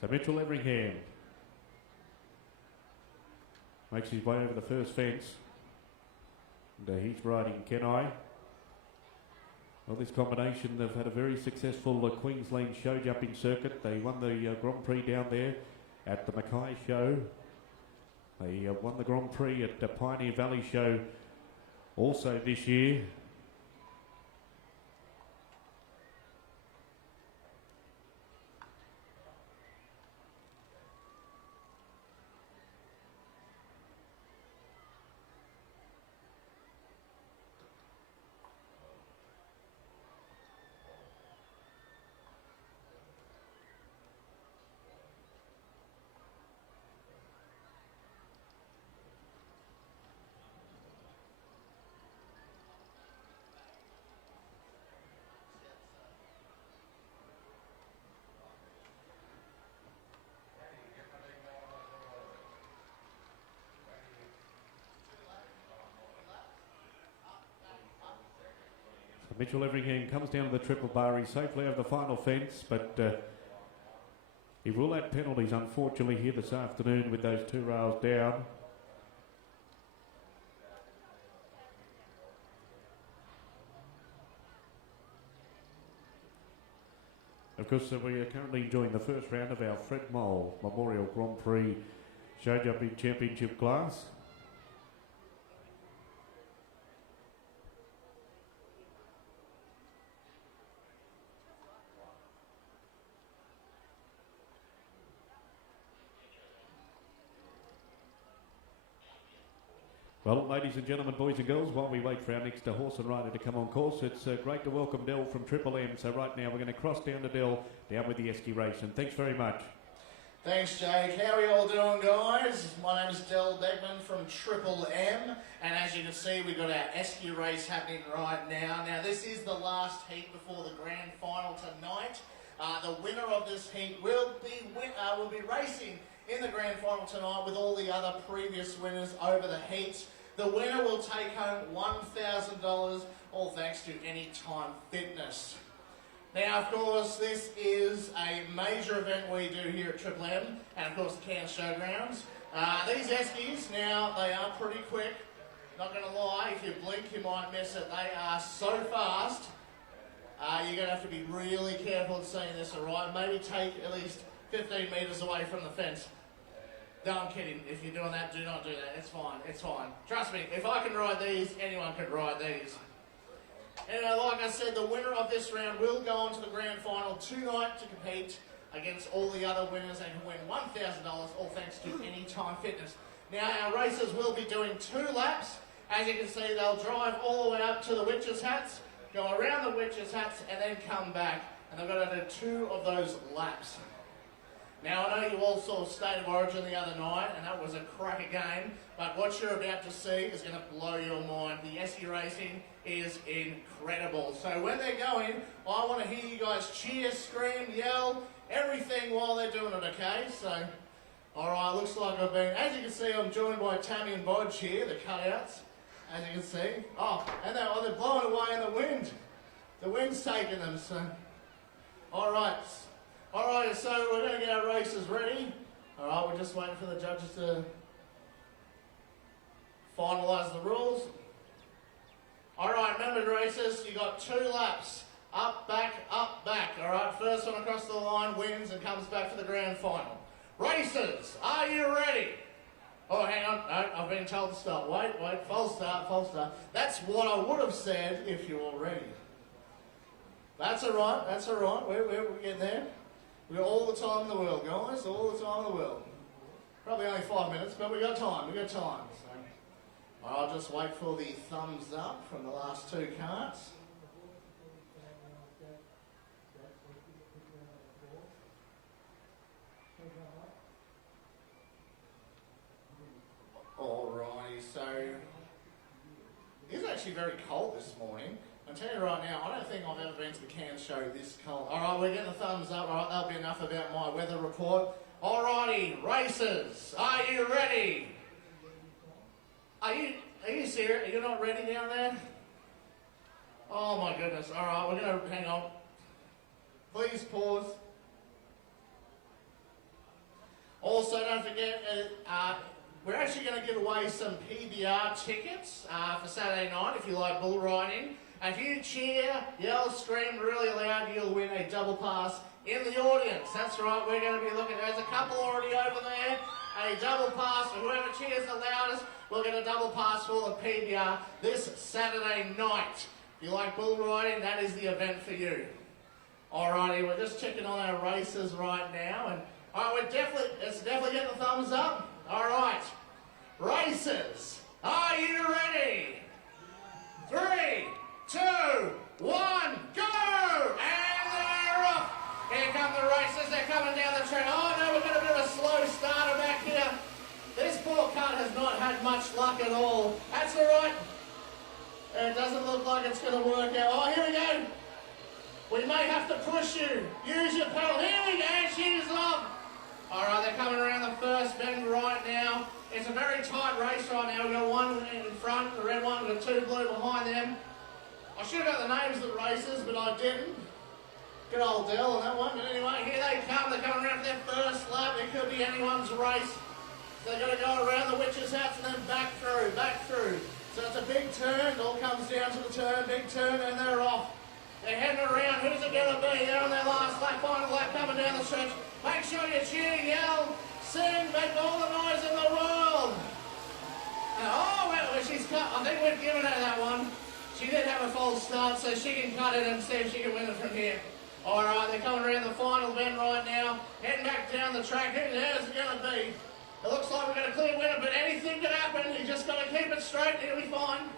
So Mitchell Everingham makes his way over the first fence. And he's riding Kenai. Well, this combination, they've had a very successful Queensland show jumping circuit. They won the Grand Prix down there at the Mackay Show. They won the Grand Prix at the Pioneer Valley Show also this year. Mitchell Everingham comes down to the triple bar. He's safely over the final fence, but he will have penalties, unfortunately, here this afternoon with those two rails down. Of course, we are currently enjoying the first round of our Fred Mole Memorial Grand Prix Show Jumping Championship class. Well, ladies and gentlemen, boys and girls, while we wait for our next horse and rider to come on course, it's great to welcome Dell from Triple M. So right now we're going to cross down to Dell, down with the Esky Racing. Thanks very much. Thanks, Jake. How are you all doing, guys? My name is Dell Beckman from Triple M, and as you can see, we've got our Esky race happening right now. Now, this is the last heat before the grand final tonight. The winner of this heat will be racing in the grand final tonight with all the other previous winners over the heats. The winner will take home $1,000, all thanks to Anytime Fitness. Now, of course, this is a major event we do here at Triple M, and of course the Cairns Showgrounds. These Eskies, now, they are pretty quick. Not going to lie, if you blink, you might miss it. They are so fast. You're going to have to be really careful in seeing this, all right? Maybe take at least 15 metres away from the fence. No, I'm kidding. If you're doing that, do not do that. It's fine. It's fine. Trust me, if I can ride these, anyone can ride these. Anyway, like I said, the winner of this round will go on to the grand final tonight to compete against all the other winners and can win $1,000, all thanks to Anytime Fitness. Now, our racers will be doing 2 laps. As you can see, they'll drive all the way up to the Witches' Hats, go around the Witches' Hats, and then come back. And they've got to do 2 of those laps. Now, I know you all saw State of Origin the other night, and that was a cracker game, but what you're about to see is going to blow your mind. The Esky Racing is incredible. So when they're going, I want to hear you guys cheer, scream, yell, everything while they're doing it, okay? So, all right, looks like I've been, as you can see, I'm joined by Tammy and Bodge here, the cutouts, as you can see. Oh, and they're blowing away in the wind. The wind's taking them, so, all right. All right, so we're going to get our racers ready. All right, we're just waiting for the judges to finalise the rules. All right, remember, racers, you got 2 laps. Up, back, up, back. All right, first one across the line wins and comes back for the grand final. Racers, are you ready? Oh, hang on. No, I've been told to stop. Wait, false start, false start. That's what I would have said if you were ready. That's all right, that's all right. We're getting there. We've got all the time in the world, guys, all the time in the world. Probably only 5 minutes, but we've got time, So, I'll just wait for the thumbs up from the last 2 carts. Alrighty, so it's actually very cold this morning. I'll tell you right now, I don't think I've ever been to the Cairns show this cold. All right, we're getting the thumbs up. All right, that'll be enough about my weather report. All righty, racers, are you ready? Are you serious? You're not ready down there? Oh my goodness. All right, we're going to hang on. Please pause. also, don't forget, we're actually going to give away some PBR tickets for Saturday night if you like bull riding. And if you cheer, yell, scream really loud, you'll win a double pass in the audience. That's right, we're going to be looking. There's a couple already over there. A double pass for whoever cheers the loudest. We'll get a double pass for the PBR this Saturday night. If you like bull riding, that is the event for you. Alrighty, we're just checking on our races right now, and alright, it's definitely getting a thumbs up. Alright, races, are you ready? 3, 2, 1, go! And they're off. Here come the races, they're coming down the track. Oh no, we've got a bit of a slow starter back here. This poor cut has not had much luck at all. That's alright. It doesn't look like it's going to work out. Oh, here we go. We may have to push you. Use your pedal. Here we go. She's off. All right, they're coming around the first bend right now. It's a very tight race right now. We've got one in front, the red one, we've got two blue behind them. I should have got the names of the races, but I didn't. Good old Dell on that one. But anyway, here they come. They're coming around for their first lap. It could be anyone's race. So they've got to go around the witches' hats and then back through, back through. So it's a big turn. It all comes down to the turn, big turn, and they're off. They're heading around. Who's it going to be? They're on their last lap, final lap, coming down the stretch. Make sure you cheer, yell, sing, make all the noise in the world. She's cut. I think we've given her that one. She did have a false start, so she can cut it and see if she can win it from here. All right, they're coming around the final bend right now, heading back down the track. Who's it going to be? It looks like we've got a clear winner, but anything could happen. You just got to keep it straight. It'll be fine.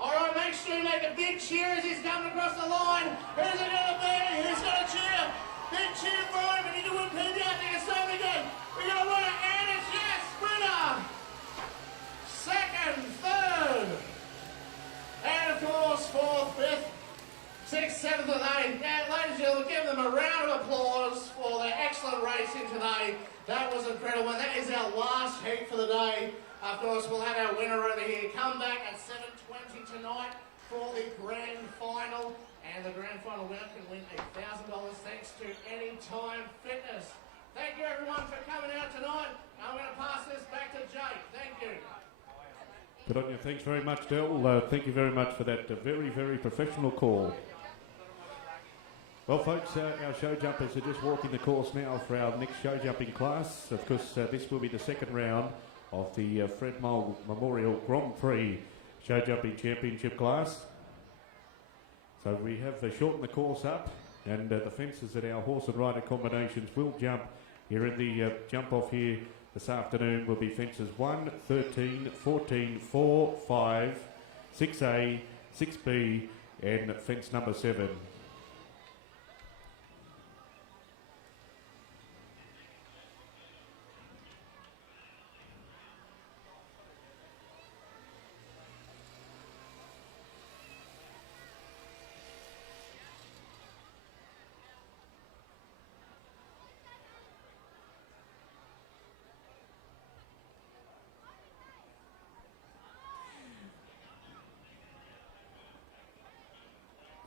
All right, make sure you make a big cheer as he's coming across the line. Who's it going to be? Who's going to cheer? Big cheer for him. We need to win PB. I think it's time again. We're going to win it, and it's yes, winner. Second, third, and of course, fourth, fifth, sixth, seventh, and eighth. And ladies and gentlemen, give them a round of applause for their excellent racing today. That was incredible. And that is our last heat for the day. Of course, we'll have our winner over here. Come back at 7:20 tonight for the grand final. And the grand final winner can win $1,000 thanks to Anytime Fitness. Thank you, everyone, for coming out tonight. I'm going to pass this back to Jake. Thank you. Good on you. Thanks very much, Del. Thank you very much for that very, very professional call. Well, folks, our show jumpers are just walking the course now for our next show jumping class. Of course, this will be the second round of the Fred Mull Memorial Grand Prix Show Jumping Championship class. So we have shortened the course up, and the fences that our horse and rider combinations will jump here in the jump off here this afternoon will be fences 1, 13, 14, 4, 5, 6A, 6B, and fence number 7.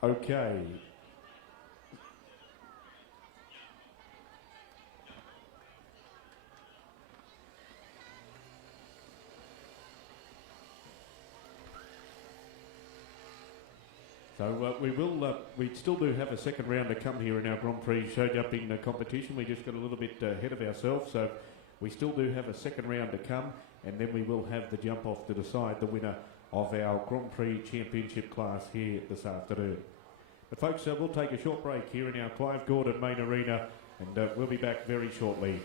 Okay. So we still do have a second round to come here in our Grand Prix show jumping competition. We just got a little bit ahead of ourselves, so we still do have a second round to come, and then we will have the jump off to decide the winner of our Grand Prix Championship class here this afternoon. But folks, we'll take a short break here in our Clive Gordon Main Arena, and we'll be back very shortly.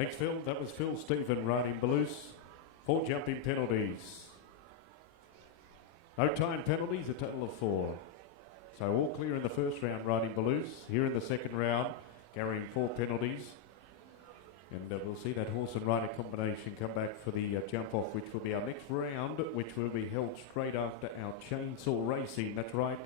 Thanks, Phil. That was Phil Stephen riding Baloose. 4 jumping penalties. No time penalties, a total of 4. So all clear in the first round riding Baloose. Here in the second round, carrying 4 penalties. And we'll see that horse and rider combination come back for the jump off, which will be our next round, which will be held straight after our chainsaw racing. That's right.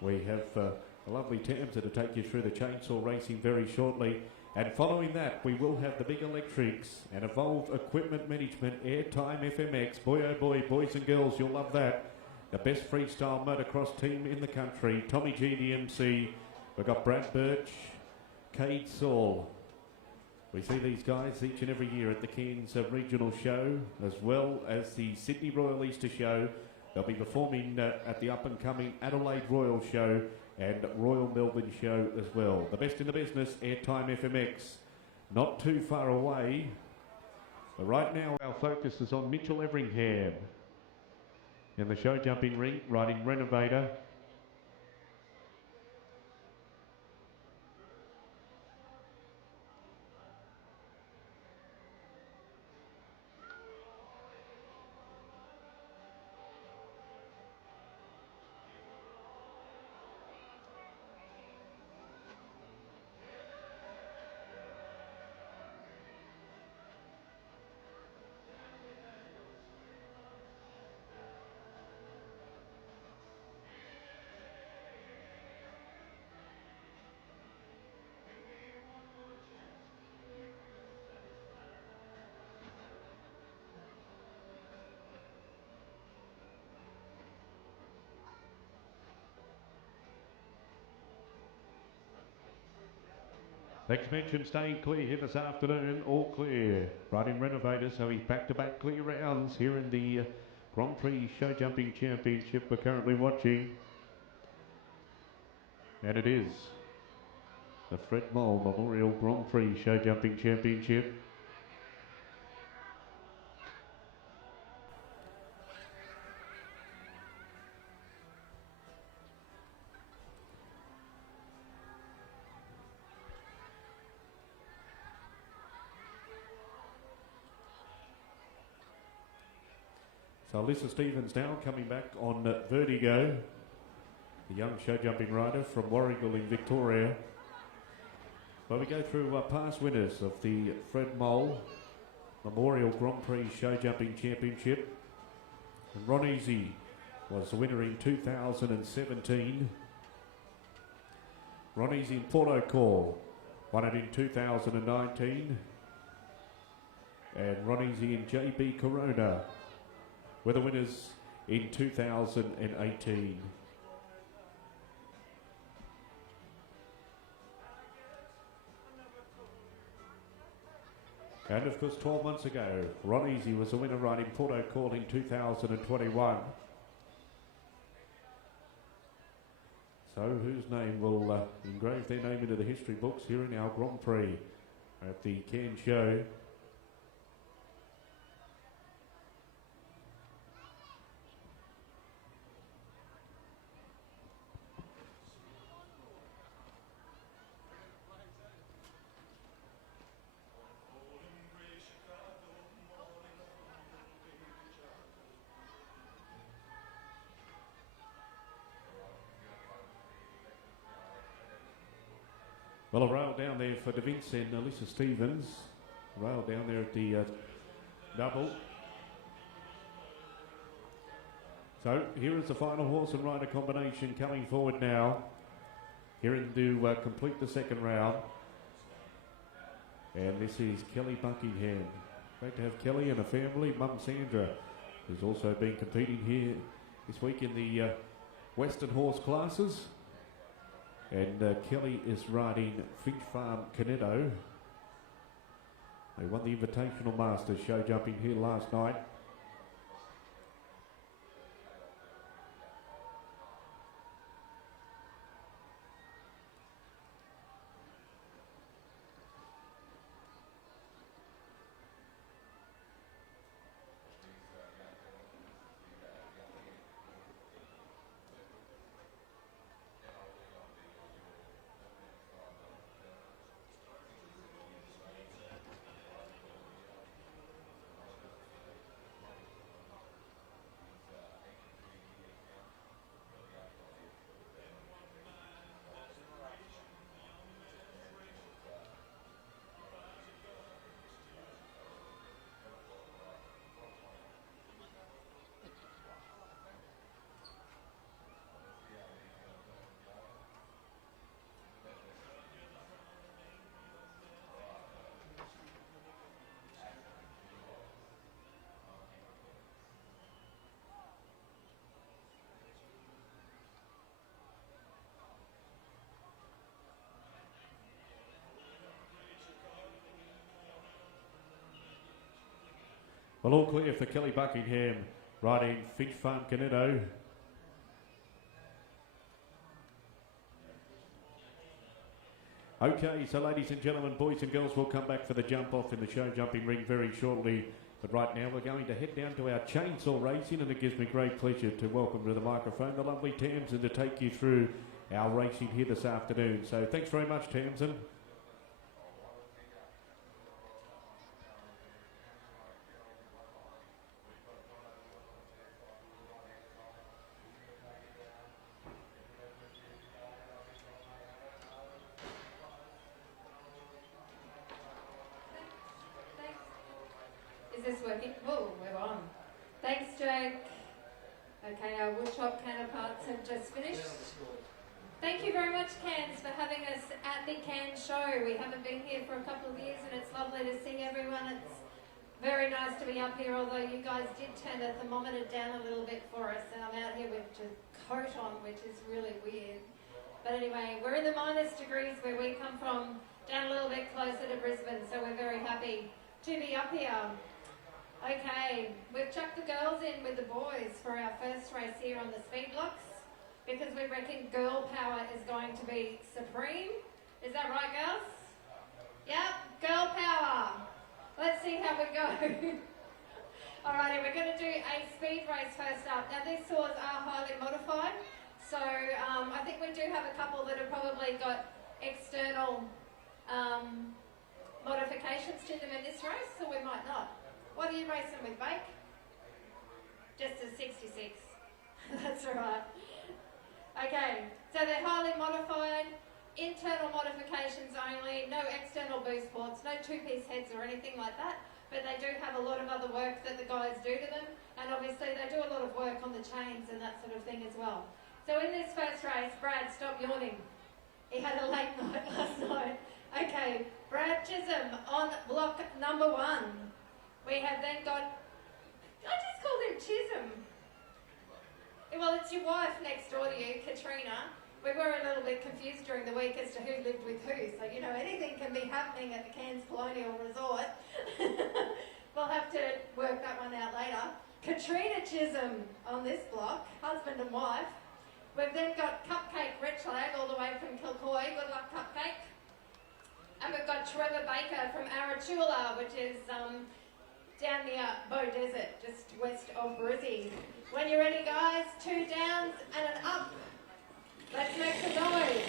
We have a lovely Tamsa to take you through the chainsaw racing very shortly. And following that, we will have the big electrics and Evolved Equipment Management Airtime FMX. Boy, oh boy, boys and girls, you'll love that. The best freestyle motocross team in the country. Tommy G, the MC. We've got Brad Birch, Cade Saul. We see these guys each and every year at the Cairns Regional Show, as well as the Sydney Royal Easter Show. They'll be performing at the up-and-coming Adelaide Royal Show and Royal Melbourne Show as well. The best in the business, Airtime FMX. Not too far away. But right now our focus is on Mitchell Everingham in the show jumping ring, riding Renovator. Next mention staying clear here this afternoon, all clear. Riding Renovator, so he's back-to-back clear rounds here in the Grand Prix Show Jumping Championship we're currently watching. And it is the Fred Moll Memorial Grand Prix Show Jumping Championship. So Alyssa Stevens now coming back on Vertigo, the young show jumping rider from Warragul in Victoria. Well, we go through past winners of the Fred Moll Memorial Grand Prix Show Jumping Championship. And Ron Easy was the winner in 2017. Ron Easy in Protocol won it in 2019. And Ron Easy in JB Corona were the winners in 2018. And of course 12 months ago, Ron Easy was the winner riding Protocol in 2021. So whose name will engrave their name into the history books here in our Grand Prix at the Cairns Show. Well, a rail down there for De Vince and Alyssa Stevens. Rail down there at the double. So here is the final horse and rider combination coming forward now. Here to complete the second round. And this is Kelly Buckingham. Great to have Kelly and a family. Mum Sandra, who's also been competing here this week in the Western horse classes. And Kelly is riding Finch Farm Canetto. They won the Invitational Masters show jumping here last night. Well, all clear for Kelly Buckingham, riding Finch Farm Canetto. Okay, so ladies and gentlemen, boys and girls, we'll come back for the jump off in the show jumping ring very shortly. But right now we're going to head down to our chainsaw racing, and it gives me great pleasure to welcome to the microphone the lovely Tamsin to take you through our racing here this afternoon. So thanks very much, Tamsin. Is this working? Oh, we're on. Thanks, Jake. Okay, our woodchop counterparts have just finished. Thank you very much, Cairns, for having us at the Cairns show. We haven't been here for a couple of years, and it's lovely to see everyone. It's very nice to be up here, although you guys did turn the thermometer down a little bit for us, and I'm out here with a coat on, which is really weird. But anyway, we're in the minus degrees where we come from, down a little bit closer to Brisbane, so we're very happy to be up here. Okay, we've chucked the girls in with the boys for our first race here on the speed blocks, because we reckon girl power is going to be supreme. Is that right, girls? Yep, girl power. Let's see how we go. Alrighty, we're going to do a speed race first up. Now these saws are highly modified, so I think we do have a couple that have probably got external modifications to them in this race, so we might not. What are you racing with, Bake? Just a 66. That's alright. Okay, so they're highly modified, internal modifications only, no external boost ports, no two-piece heads or anything like that, but they do have a lot of other work that the guys do to them, and obviously they do a lot of work on the chains and that sort of thing as well. So in this first race, Brad, stop yawning. He had a late night last night. Okay, Brad Chisholm on block number 1. We have then got, I just called him Chisholm. Well, it's your wife next door to you, Katrina. We were a little bit confused during the week as to who lived with who, so you know, anything can be happening at the Cairns Colonial Resort. We'll have to work that one out later. Katrina Chisholm on this block, husband and wife. We've then got Cupcake Richlag all the way from Kilcoy. Good luck, Cupcake. And we've got Trevor Baker from Arachula, which is down near Bow Desert, just west of Brizzy. When you're ready, guys, 2 downs and an up. Let's make some noise.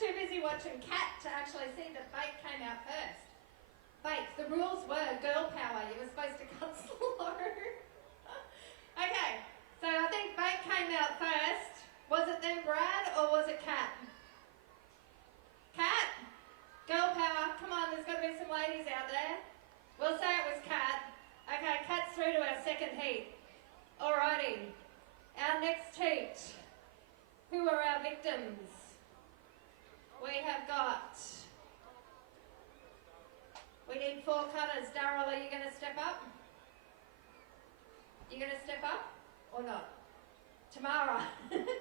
Too busy watching Cat to actually see that Bake came out first. Bake, the rules were girl power. You were supposed to cut slow. Okay, so I think Bake came out first. Was it then Brad or was it Cat? Cat? Girl power. Come on, there's got to be some ladies out there. We'll say it was Cat. Okay, Cat's through to our second heat. Alrighty. Our next heat. Who are our victims? We have got, we need 4 cutters. Daryl, are you going to step up? You going to step up or not? Tamara.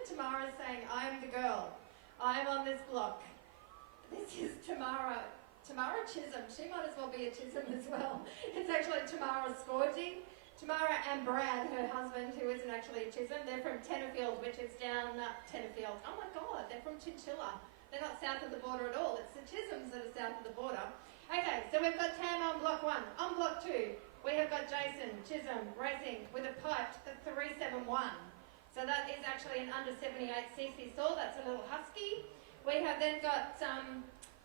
Tamara's saying, I'm the girl. I'm on this block. This is Tamara. Tamara Chisholm. She might as well be a Chisholm as well. It's actually Tamara Scorgi. Tamara and Brad, her husband, who isn't actually a Chisholm, they're from Tenterfield, which is down Tenterfield. Oh my God, they're from Chinchilla. They're not south of the border at all. It's the Chisholms that are south of the border. Okay, so we've got Tam on block 1. On block 2, we have got Jason Chisholm racing with a piped 371. So that is actually an under 78cc saw. That's a little husky. We have then got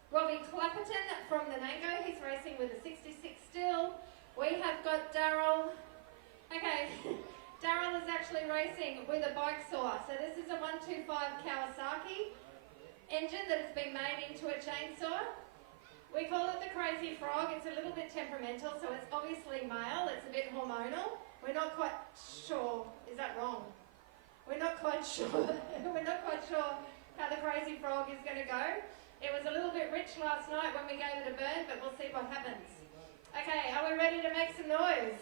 Robbie Clapperton from the Nango. He's racing with a 66 still. We have got Daryl Okay, Daryl is actually racing with a bike saw. So this is a 125 Kawasaki engine that has been made into a chainsaw. We call it the Crazy Frog. It's a little bit temperamental, so it's obviously male. It's a bit hormonal. We're not quite sure. Is that wrong? We're not quite sure. We're not quite sure how the Crazy Frog is going to go. It was a little bit rich last night when we gave it a burn, but we'll see what happens. Okay, are we ready to make some noise?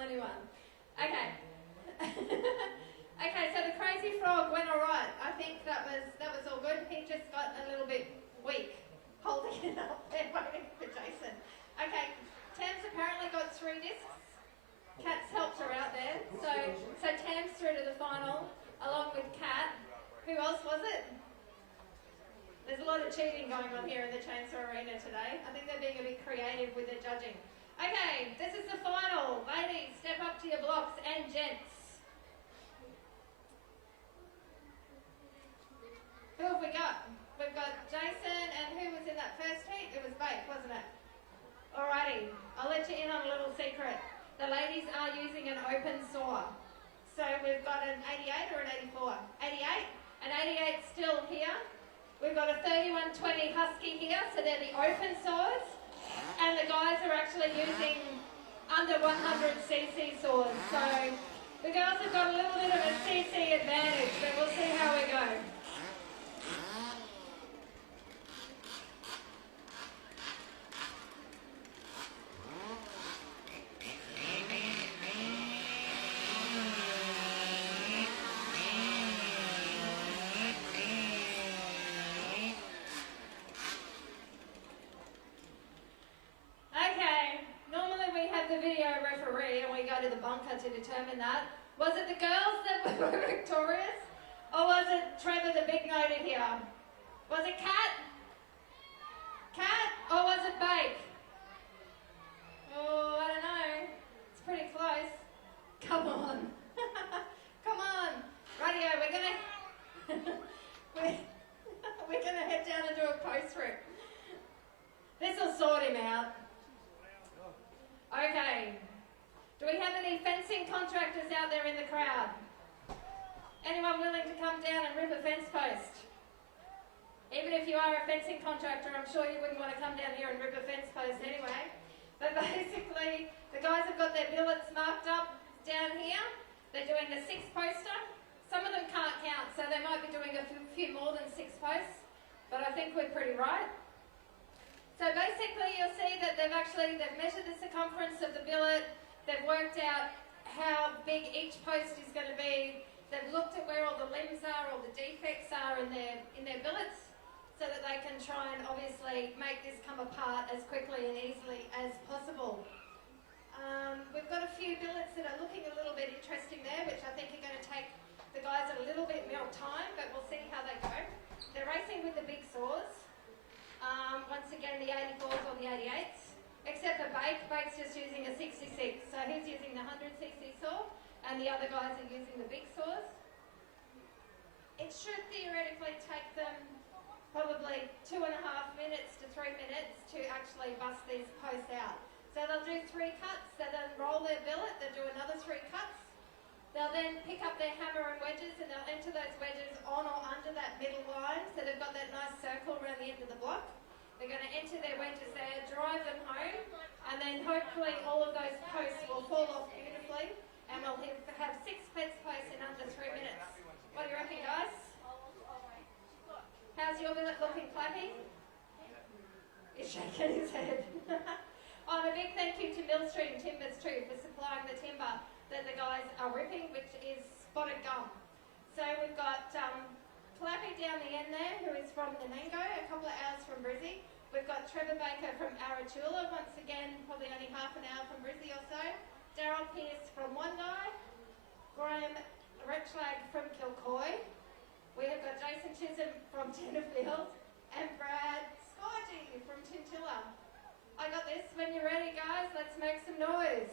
Anyone? Okay. Okay, so the Crazy Frog went alright. I think that was all good. He just got a little bit weak holding it up there waiting for Jason. Okay, Tam's apparently got 3 discs. Kat's helped her out there. So Tam's through to the final along with Kat. Who else was it? There's a lot of cheating going on here in the Chainsaw Arena today. I think they're being a bit creative with their judging. Okay, this is the final. Ladies, step up to your blocks, and gents. Who have we got? We've got Jason, and who was in that first heat? It was Bake, wasn't it? Alrighty, I'll let you in on a little secret. The ladies are using an open saw. So we've got an 88 or an 84? 88. An 88 still here. We've got a 3120 Husky here, so they're the open saws. And the guys are actually using under 100cc saws. So the girls have got a little bit of a cc advantage, but we'll see how we go. To the bunker to determine that. Was it the girls that were victorious? Or was it Trevor the big noted here? Was it Kat? Kat? Or was it Bake? Oh, I don't know. It's pretty close. Come on. Come on. Radio, we're gonna we're gonna head down and do a post rip. This'll sort him out. Okay. Do we have any fencing contractors out there in the crowd? Anyone willing to come down and rip a fence post? Even if you are a fencing contractor, I'm sure you wouldn't want to come down here and rip a fence post anyway. But basically, the guys have got their billets marked up down here. They're doing the 6-poster. Some of them can't count, so they might be doing a few more than 6 posts, but I think we're pretty right. So basically, you'll see that they've measured the circumference of the billet. They've worked out how big each post is going to be. They've looked at where all the limbs are, all the defects are in their billets, so that they can try and obviously make this come apart as quickly and easily as possible. We've got a few billets that are looking a little bit interesting there, which I think are going to take the guys a little bit more time, but we'll see how they go. They're racing with the big saws. Once again, the 84s or the 88s. Except for Bake. Bake's just using a 66. So he's using the 100cc saw, and the other guys are using the big saws. It should theoretically take them probably 2.5 minutes to 3 minutes to actually bust these posts out. So they'll do 3 cuts, they'll then roll their billet, they'll do another 3 cuts. They'll then pick up their hammer and wedges and they'll enter those wedges on or under that middle line, so they've got that nice circle around the end of the block. They're going to enter their wedges there, drive them home, and then hopefully all of those posts will fall off beautifully, and we'll have 6 fence posts in under 3 minutes. What do you reckon, guys? How's your billet looking, Clappy? He's shaking his head. Oh, and a big thank you to Mill Street and Timbers too for supplying the timber that the guys are ripping, which is spotted gum. So we've got Clappy down the end there, who is from Nanango, a couple of hours from Brizzy. We've got Trevor Baker from Arratula, once again, probably only half an hour from Brizzy or so. Daryl Pearce from Wondai. Graham Retchlag from Kilcoy. We have got Jason Chisholm from Tenterfield. And Brad Scotty from Chinchilla. I got this. When you're ready, guys, let's make some noise.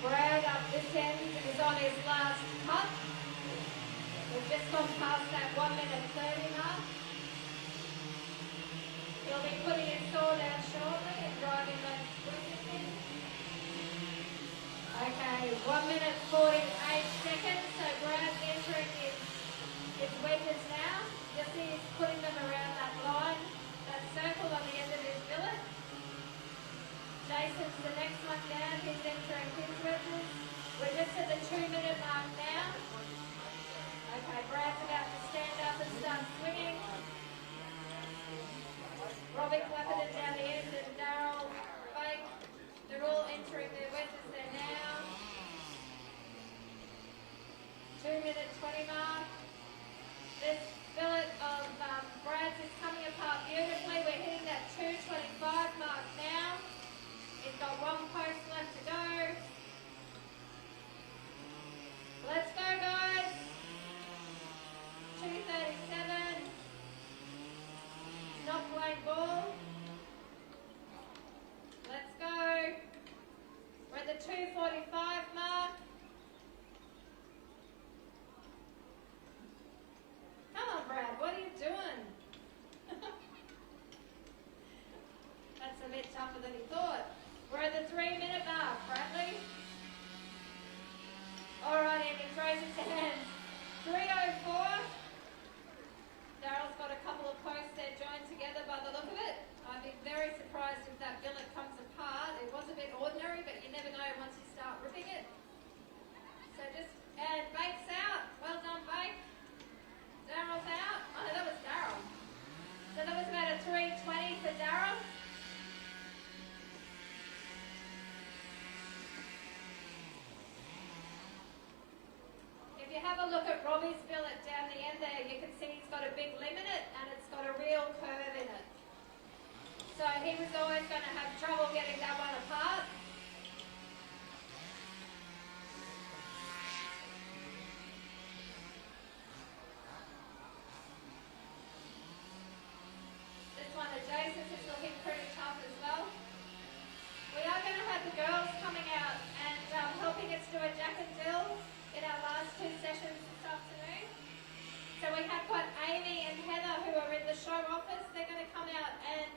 Brad up this end is on his last cut. We've just gone past that 1 minute 30 mark. He'll be putting his saw down shortly and driving those squeezes in. Okay, 1 minute 48 seconds. So Brad's entering his wedges now. You'll see he's putting them around that line, that circle on the end of his billet. Jason's the next one down, he's entering his wedges. We're just at the 2 minute mark now. Okay, Brad's about to stand up and start swinging. Robbie Clapperton down the end and So he was always going to have trouble getting that one apart. This one adjacent is looking pretty tough as well. We are going to have the girls coming out and helping us do a Jack and Jill in our last two sessions this afternoon. So we have got Amy and Heather who are in the show office. They're going to come out and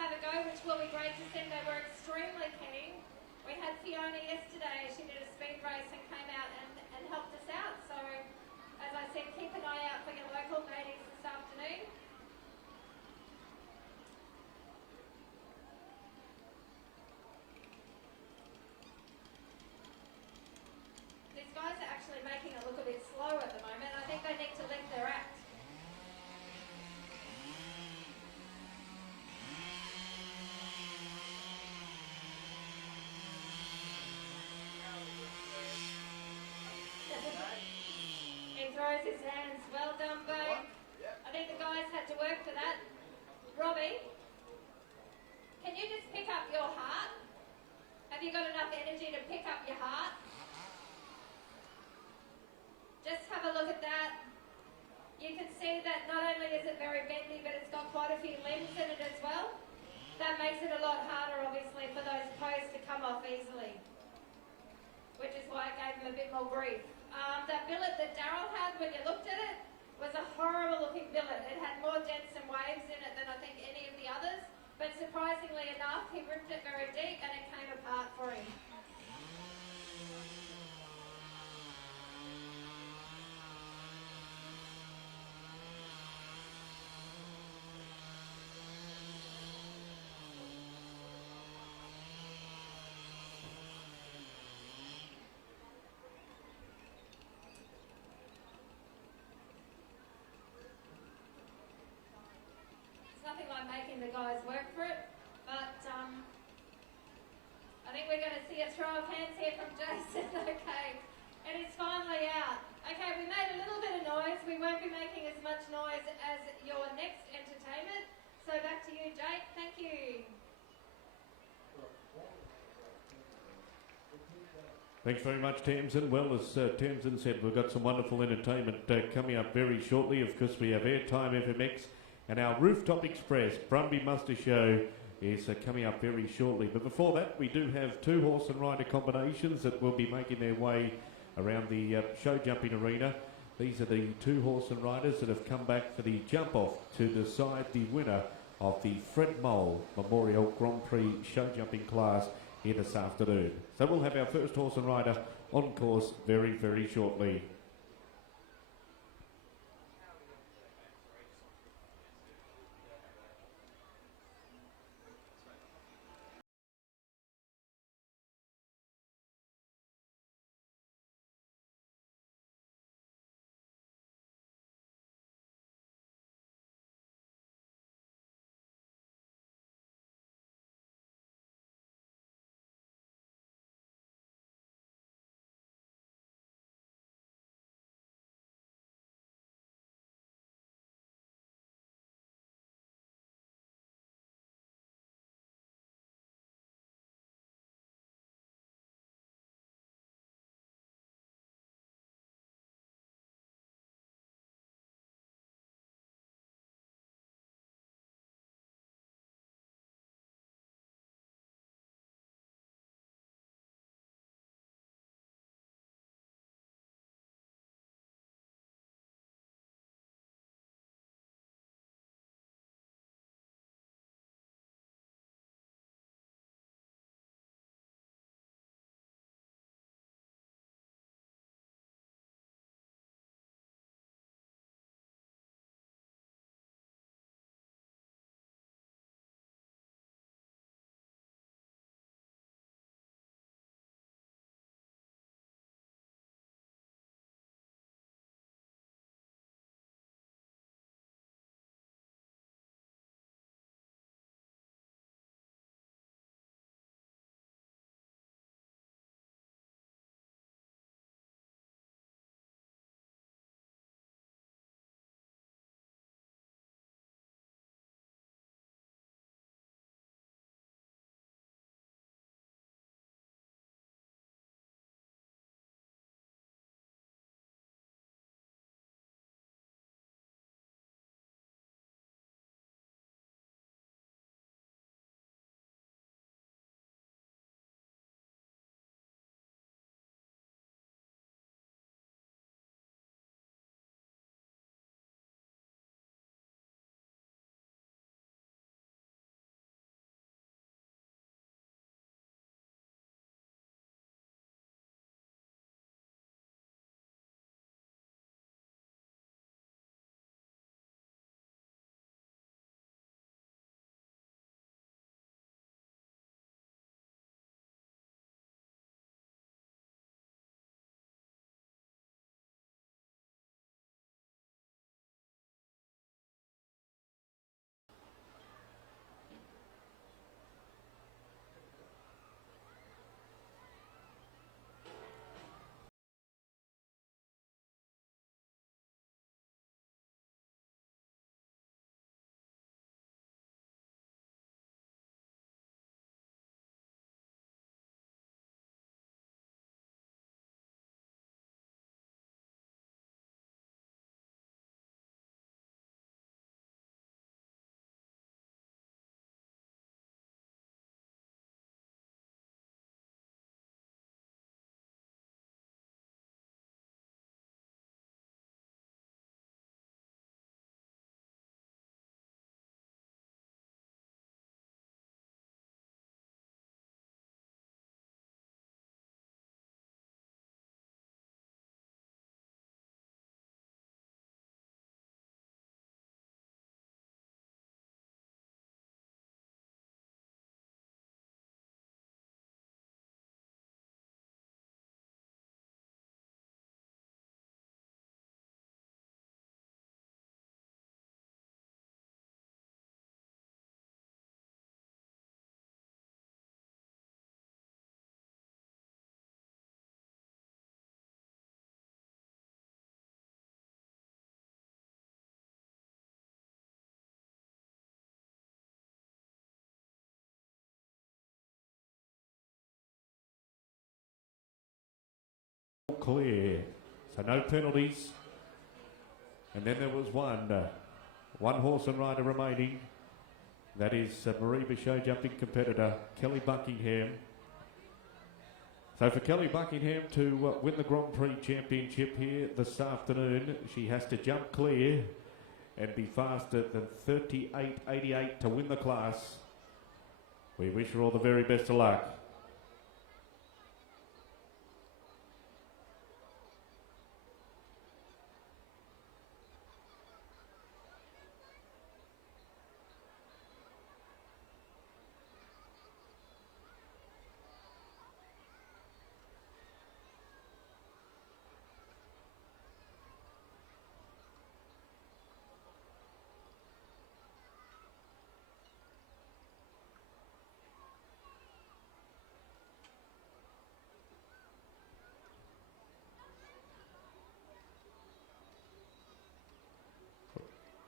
have a go, which will be great to see. They were extremely keen. We had Fiona yesterday. She did a speed race and came out and helped us out. So, as I said, keep an eye out for your local meetings this afternoon. These guys are actually making it look a bit slow at the moment. I think they need to lift their act. He throws his hands. Well done, Bo. I think the guys had to work for that. Robbie, can you just pick up your heart? Have you got enough energy to pick up your heart? Just have a look at that. You can see that not only is it very bendy, but it's got quite a few limbs in it as well. That makes it a lot harder, obviously, for those posts to come off easily, which is why it gave him a bit more grief. That billet that Daryl had, when you looked at it, was a horrible looking billet. It had more dents and waves in it than I think any of the others, but surprisingly enough, he ripped it very deep and it came apart for him. It's nothing like making the guys work for it, but I think we're going to see a throw of hands here from Jason. Okay, and it's finally out. Okay, we made a little bit of noise. We won't be making as much noise as your next entertainment. So back to you, Jake. Thank you. Thanks very much, Tamsin. Well, as Tamsin said, we've got some wonderful entertainment coming up very shortly. Of course, we have Airtime FMX and our Rooftop Express Brumby Muster Show is coming up very shortly. But before that, we do have two horse and rider combinations that will be making their way around the show jumping arena. These are the two horse and riders that have come back for the jump off to decide the winner of the Fred Mole Memorial Grand Prix show jumping class here this afternoon. So we'll have our first horse and rider on course very, very shortly. clear. So no penalties. And then there was one horse and rider remaining. That is Mareeba show jumping competitor, Kelly Buckingham. So for Kelly Buckingham to win the Grand Prix Championship here this afternoon, she has to jump clear and be faster than 38.88 to win the class. We wish her all the very best of luck.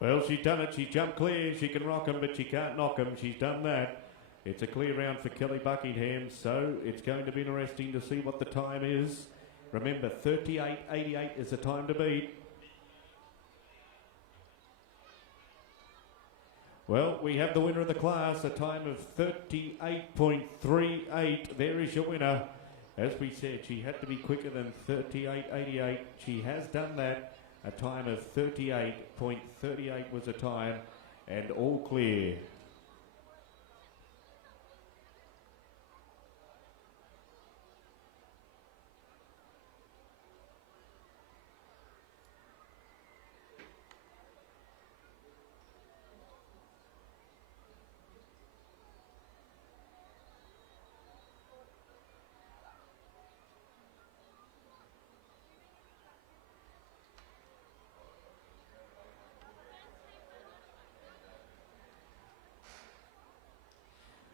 Well, she's done it. She jumped clear. She can rock 'em, but she can't knock 'em. She's done that. It's a clear round for Kelly Buckingham, so it's going to be interesting to see what the time is. Remember, 38.88 is the time to beat. Well, we have the winner of the class, a time of 38.38. There is your winner. As we said, she had to be quicker than 38.88. She has done that. A time of 38.38 was the time, and all clear.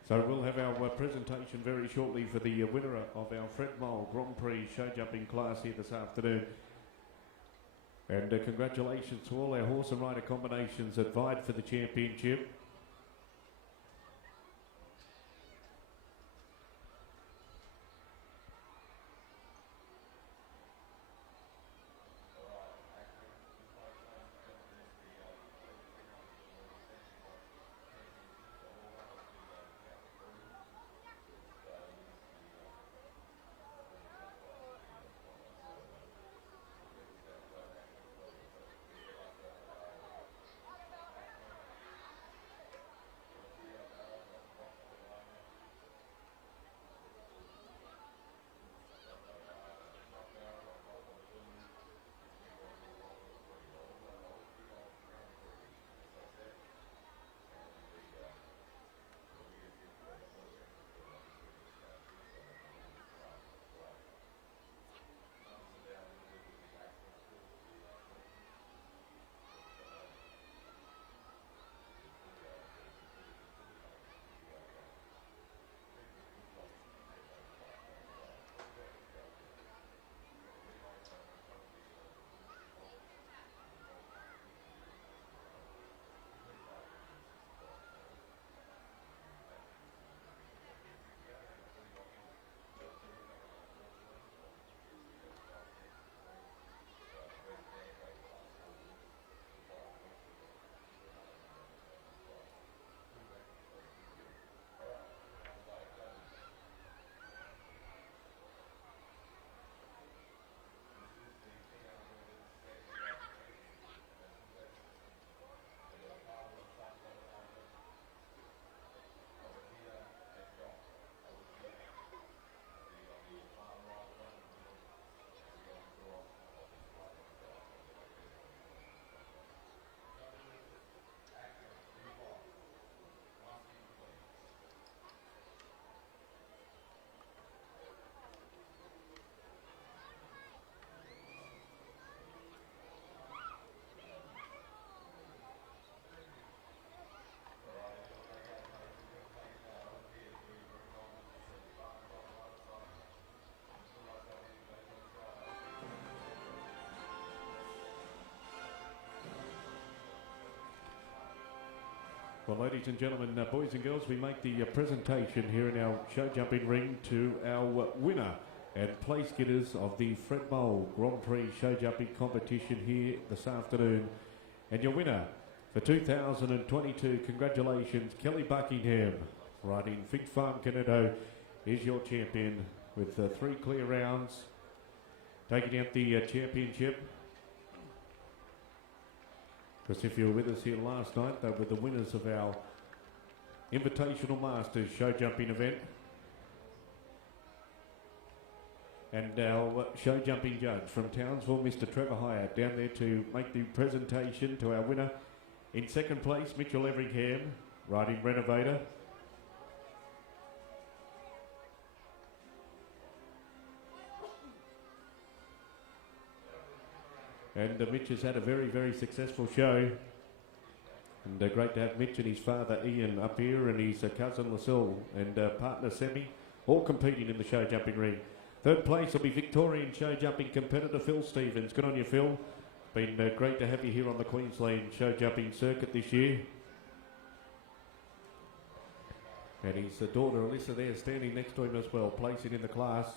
So we'll have our presentation very shortly for the winner of our Fred Mole Grand Prix show jumping class here this afternoon. And congratulations to all our horse and rider combinations that vied for the championship. Well, ladies and gentlemen, boys and girls, we make the presentation here in our show jumping ring to our winner, and place getters of the Fred Mole Grand Prix show jumping competition here this afternoon. And your winner for 2022, congratulations, Kelly Buckingham, riding Finch Farm Canetto, is your champion with 3 clear rounds, taking out the championship. Because if you were with us here last night, they were the winners of our Invitational Masters show jumping event. And our show jumping judge from Townsville, Mr. Trevor Hyatt, down there to make the presentation to our winner. In second place, Mitchell Everingham, riding Renovator. And Mitch has had a very, very successful show. And great to have Mitch and his father Ian up here, and his cousin Lucille and partner Semi, all competing in the show jumping ring. Third place will be Victorian show jumping competitor Phil Stevens. Good on you, Phil. Been great to have you here on the Queensland show jumping circuit this year. And his daughter Alyssa there standing next to him as well, placing in the class.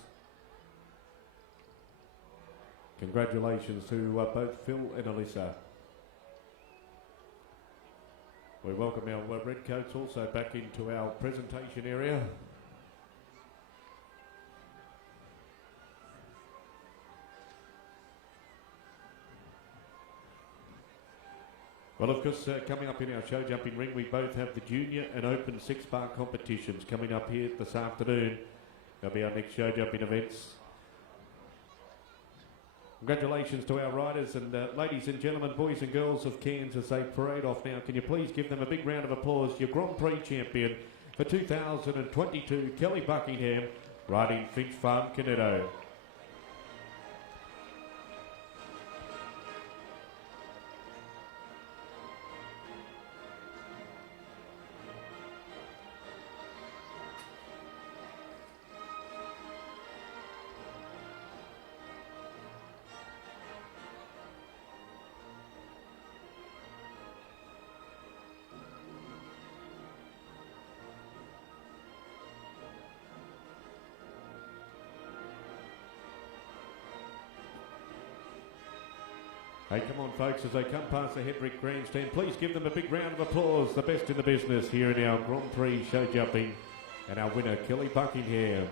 Congratulations to both Phil and Alyssa. We welcome our redcoats also back into our presentation area. Well, of course, coming up in our show jumping ring, we both have the junior and open 6-bar competitions coming up here this afternoon. They'll be our next show jumping events. Congratulations to our riders, and ladies and gentlemen, boys and girls of Cairns, as they parade off now, can you please give them a big round of applause? Your Grand Prix champion for 2022, Kelly Buckingham, riding Finch Farm Canetto. Hey, come on, folks, as they come past the Hedrick Grandstand, please give them a big round of applause. The best in the business here in our Grand Prix show jumping, and our winner, Kelly Buckingham.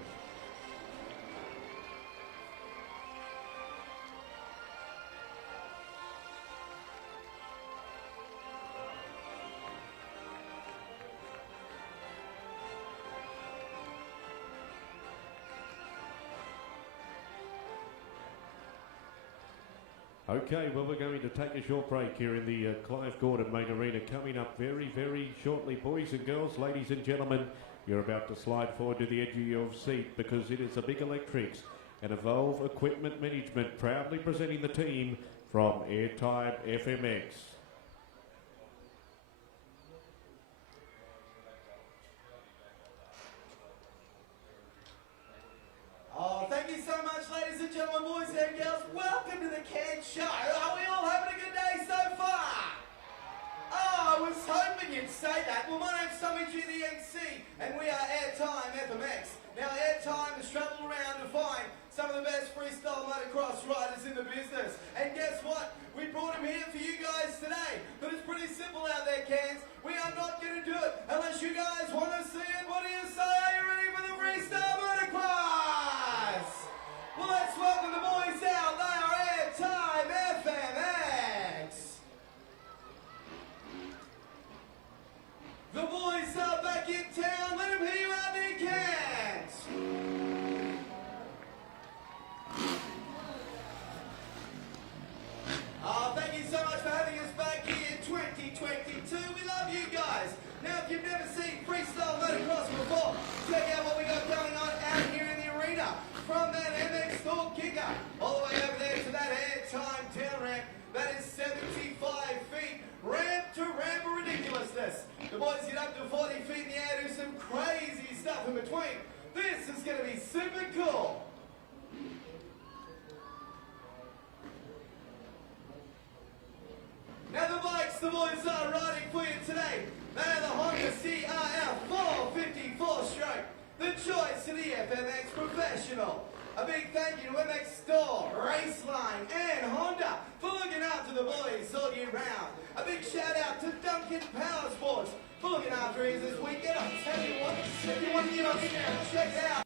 Okay, well, we're going to take a short break here in the Clive Gordon main arena. Coming up very, very shortly, boys and girls, ladies and gentlemen, you're about to slide forward to the edge of your seat because it is a Big Electrics and Evolve Equipment Management proudly presenting the team from Airtime FMX. Oh, thank you so much, ladies and gentlemen, boys and girls. Welcome to the Cairns Show. Are we all having a good day so far? Oh, I was hoping you'd say that. Well, my name's Tommy G, the MC, and we are Airtime FMX. Now, Airtime has travelled around to find some of the best freestyle motocross riders in the business. And guess what? We brought them here for you guys today. But it's pretty simple out there, Cairns. We are not going to do it unless you guys want to see it. What do you say? Are you ready for the freestyle motocross? Well, let's welcome the boys out. They are Airtime FMX. The boys are back in town. Let them hear you out there, Cairns. Oh, thank you so much for having us back here in 2022. We love you guys. Now, if you've never seen freestyle motocross before, check out what we got going on out here in the arena. From that MX Thor kicker all the way over there to that Airtime down ramp. That is 75 feet. Ramp to ramp ridiculousness. The boys get up to 40 feet in the air, do some crazy stuff in between. This is going to be super cool. Now the bikes the boys are riding for you today, they are the Honda CRF 454 stroke, the choice of the FMX Professional. A big thank you to MX Store, Raceline and Honda for looking after the boys all year round. A big shout out to Duncan Power Sports for looking after us this weekend. I tell you what, if you want to get on in there and check out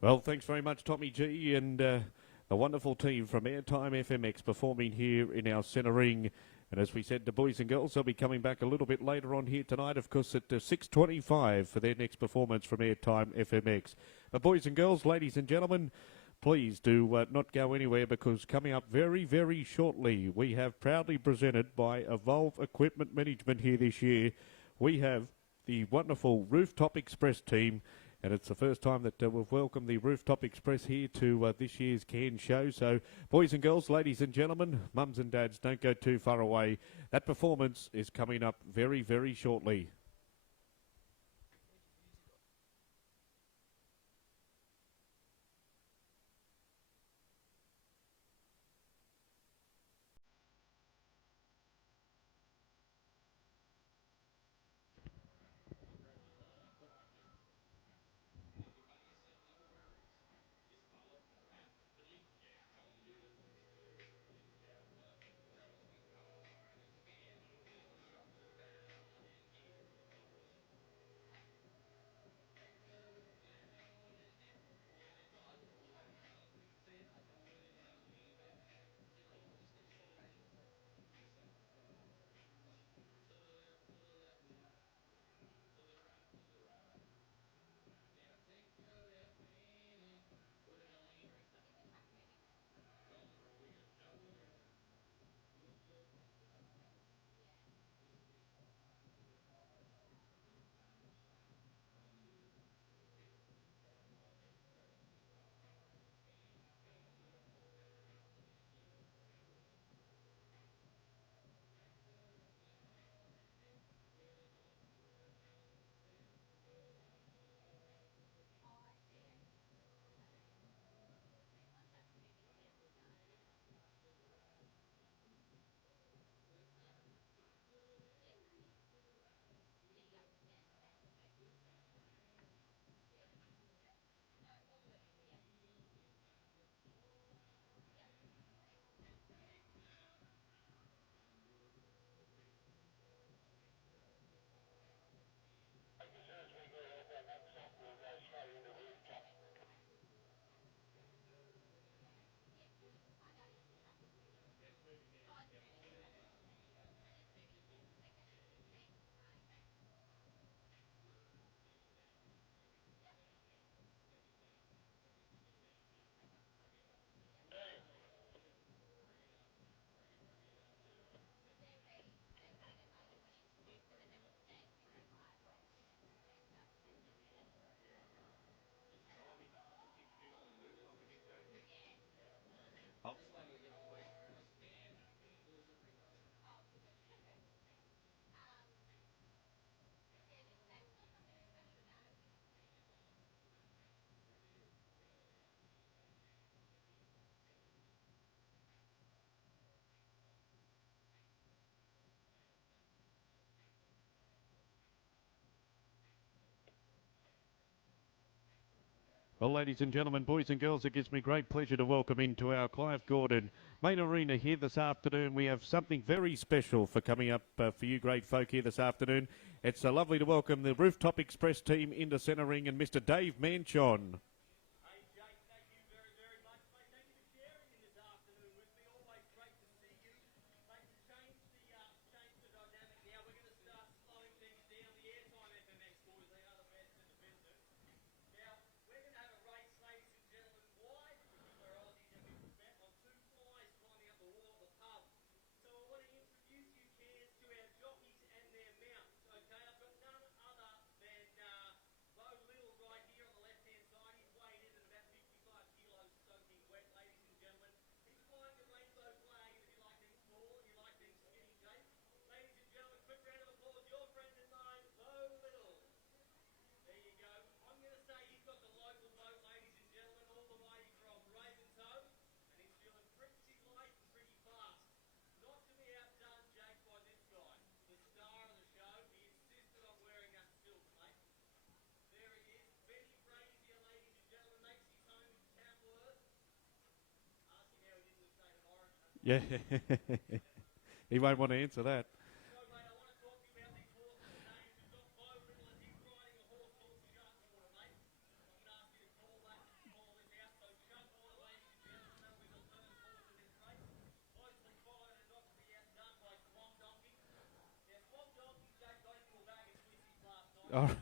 Well, thanks very much, Tommy G, and the wonderful team from Airtime FMX performing here in our centre ring. And as we said, the boys and girls, they'll be coming back a little bit later on here tonight, of course, at 6:25 for their next performance from Airtime FMX. But boys and girls, ladies and gentlemen, please do not go anywhere, because coming up very, very shortly, we have proudly presented by Evolve Equipment Management here this year. We have the wonderful Rooftop Express team, and it's the first time that we've welcomed the Rooftop Express here to this year's Cairns show. So, boys and girls, ladies and gentlemen, mums and dads, don't go too far away. That performance is coming up very, very shortly. Well, ladies and gentlemen, boys and girls, it gives me great pleasure to welcome into our Clive Gordon main arena here this afternoon. We have something very special for coming up for you great folk here this afternoon. It's lovely to welcome the Rooftop Express team into centre ring and Mr. Dave Manchon. Hey Jake, thank you very, very much, mate. Thank you for sharing in this afternoon with me. Always great to see you. Mate, to change the dynamic now, we're going to start slowing things down. The Airtime FMX boys, they are the best in the business. Now, we're going to have a race, ladies and gentlemen, wide, because we're Aussies and we bet on two flies climbing up the wall of the pub. So I want to introduce you, Cairns, to our jockeys and their mounts. Okay, I've got none other than Bo Little right here on the left-hand side. He's weighed in at about 55 kilos soaking wet, ladies and gentlemen. He's flying the rainbow flag, and if you like things tall and you like things skinny, Jake. Ladies and gentlemen, quick round of applause. Your friend and mine, Bo Little. There you go. I'm going to say he's got the local boat, ladies and gentlemen, all the way from Ravenshoe, and he's feeling pretty light and pretty fast. Not to be outdone, Jake, by this guy, the star of the show. He insisted on wearing that silk, mate. There he is, Benny Frazier, ladies and gentlemen, makes his home in Tamworth. Ask him how he did with State of Origin. Yeah, he won't want to answer that. So, mate, I want to talk to you about these horses' names. We've got Bo Little, and he's riding a horse called Sharkwater, mate. I'm going to ask you to call that All right. And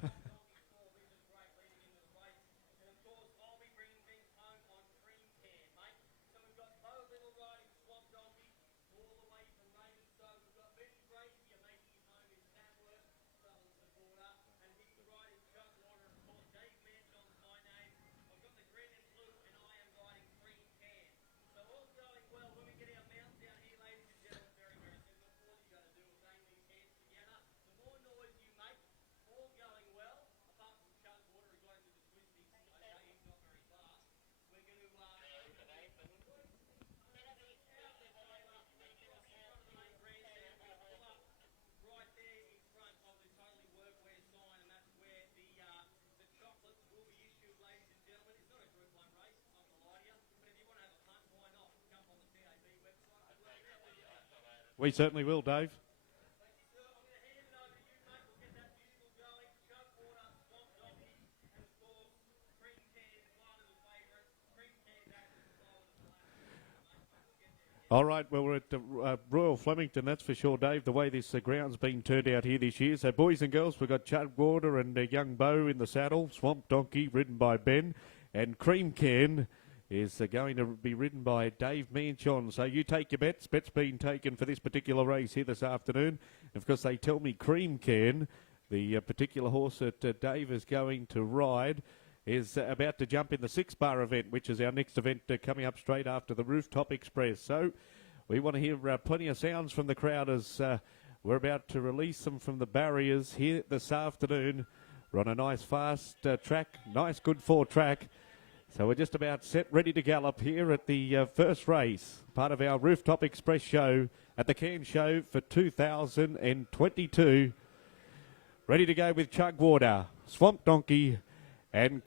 of course, I'll be bringing things home on Cream Can, mate. So we've got Bo Little riding Swamp Donkey all the way from Ravensstowe. We've got Benny Brazier making his home in Tamworth, Southern supporter, and he's riding Chuck Warner. Of course, Dave Manchon's my name. I've got the green and blue, and I am riding Cream Can. So all's going well. When we get our mounts down here, ladies and gentlemen, very, very simple. All you got to do is bang these hands together. The more noise you make, all going well. Apart from Chuck Warner, who got into the twisties. Okay, he's not very fast. We're going to right there in front of the Totally Workwear sign, and that's where the chocolates will be issued, ladies and gentlemen. It's not a Group 1 race, I'm not going to lie to you, but if you want to have a punt, why not? Jump on the TAB website. Good luck there, will you? We certainly will, Dave. Thank you, sir. I'm going to hand it over to you, mate. We'll get that musical going. Chuck Water, Swamp Donkey, and of course, Cream Can, one of the favourites. Cream Can's actually slower than the last one, mate, but we'll get there. All right, well, we're at Royal Flemington, that's for sure, Dave, the way this ground's been turned out here this year. So, boys and girls, we've got Chad Warder and young Bo in the saddle, Swamp Donkey ridden by Ben, and Cream Can is going to be ridden by Dave Manchon. So you take your bets. Bets being taken for this particular race here this afternoon. Of course, they tell me Cream Can, the particular horse that Dave is going to ride, is about to jump in the 6-bar event, which is our next event coming up straight after the Rooftop Express. So we want to hear plenty of sounds from the crowd as we're about to release them from the barriers here this afternoon. We're on a nice fast track, nice good 4-track. So we're just about set, ready to gallop here at the first race, part of our Rooftop Express show at the Cairns Show for 2022. Ready to go with Chug Water, Swamp Donkey, and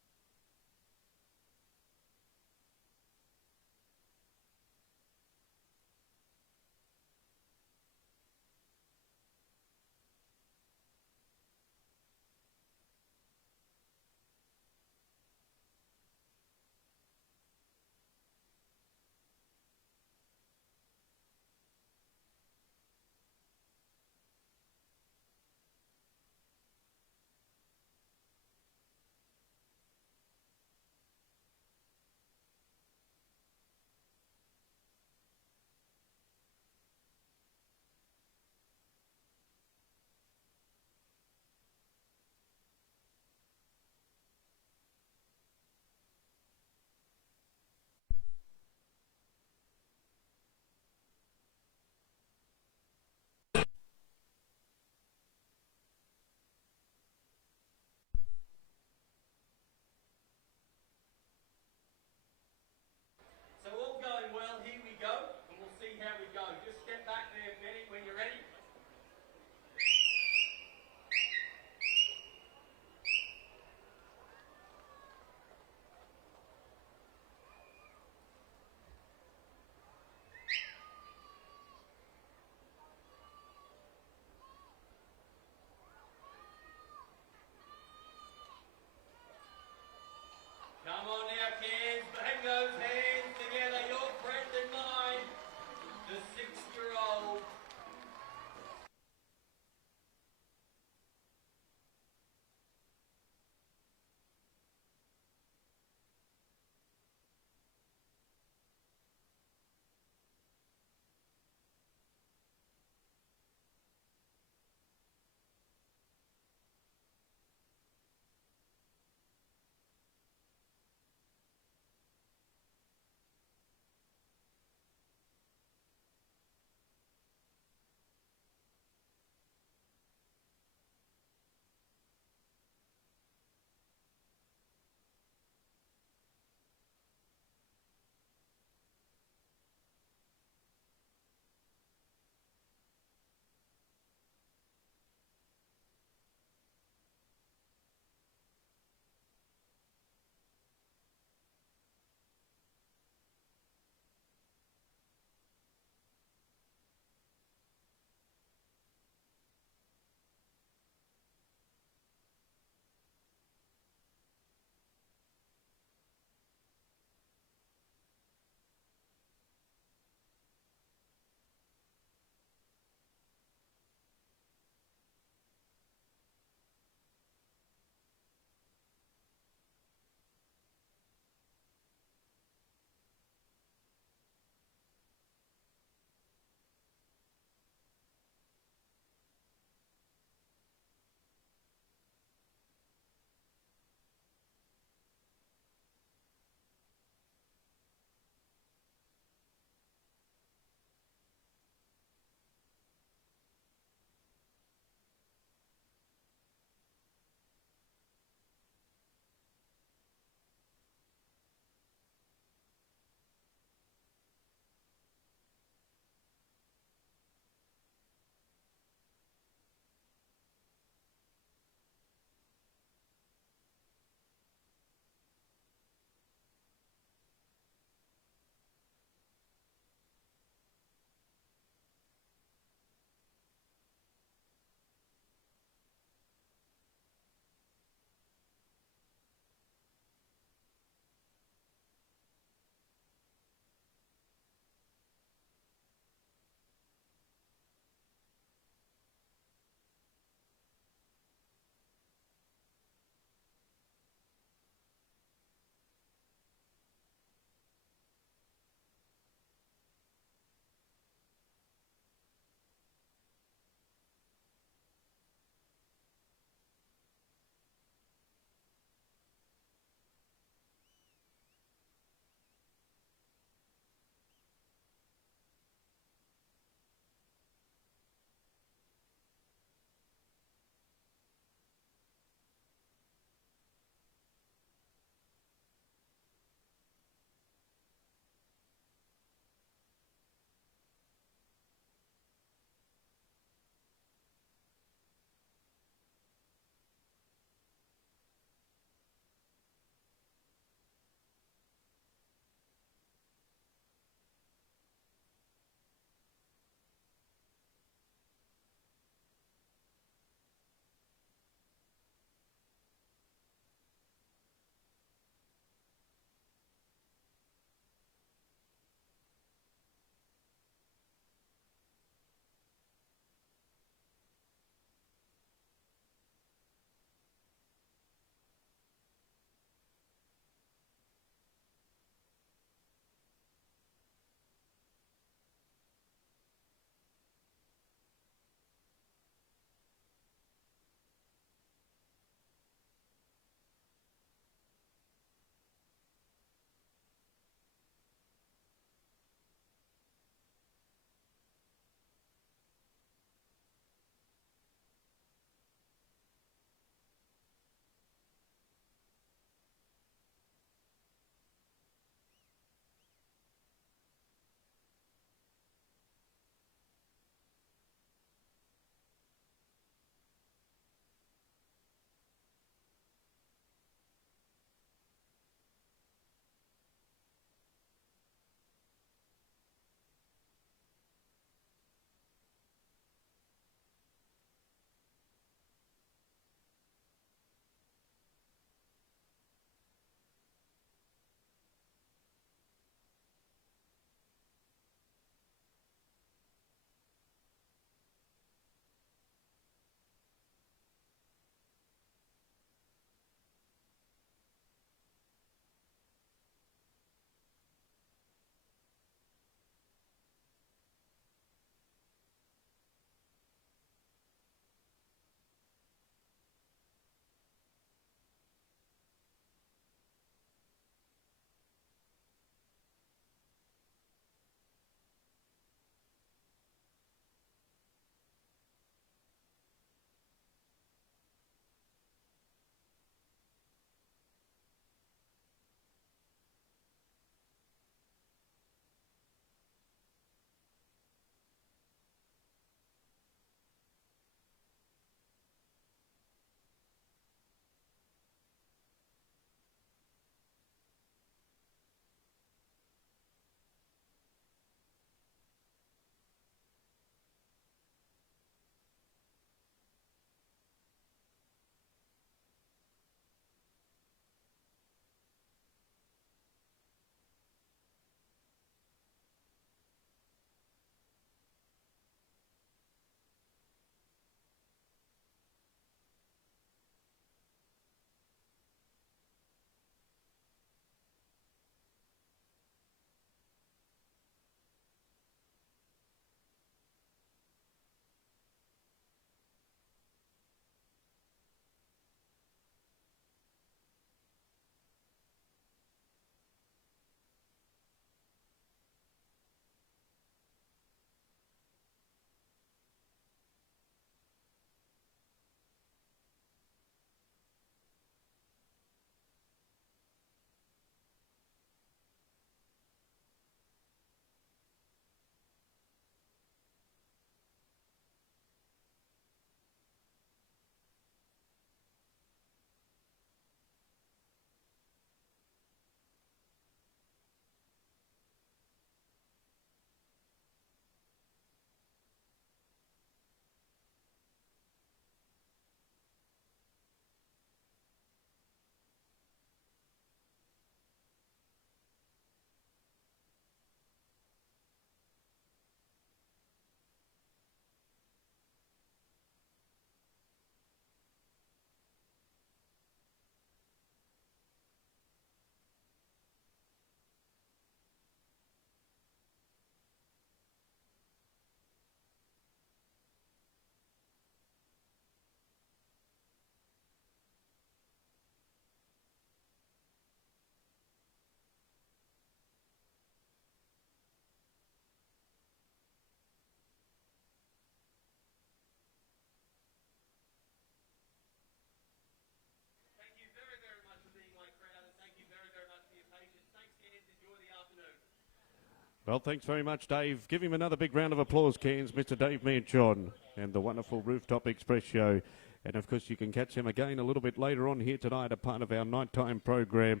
Well, thanks very much, Dave. Give him another big round of applause, Cairns, Mr. Dave Manchon and the wonderful Rooftop Express show. And, of course, you can catch him again a little bit later on here tonight, a part of our nighttime program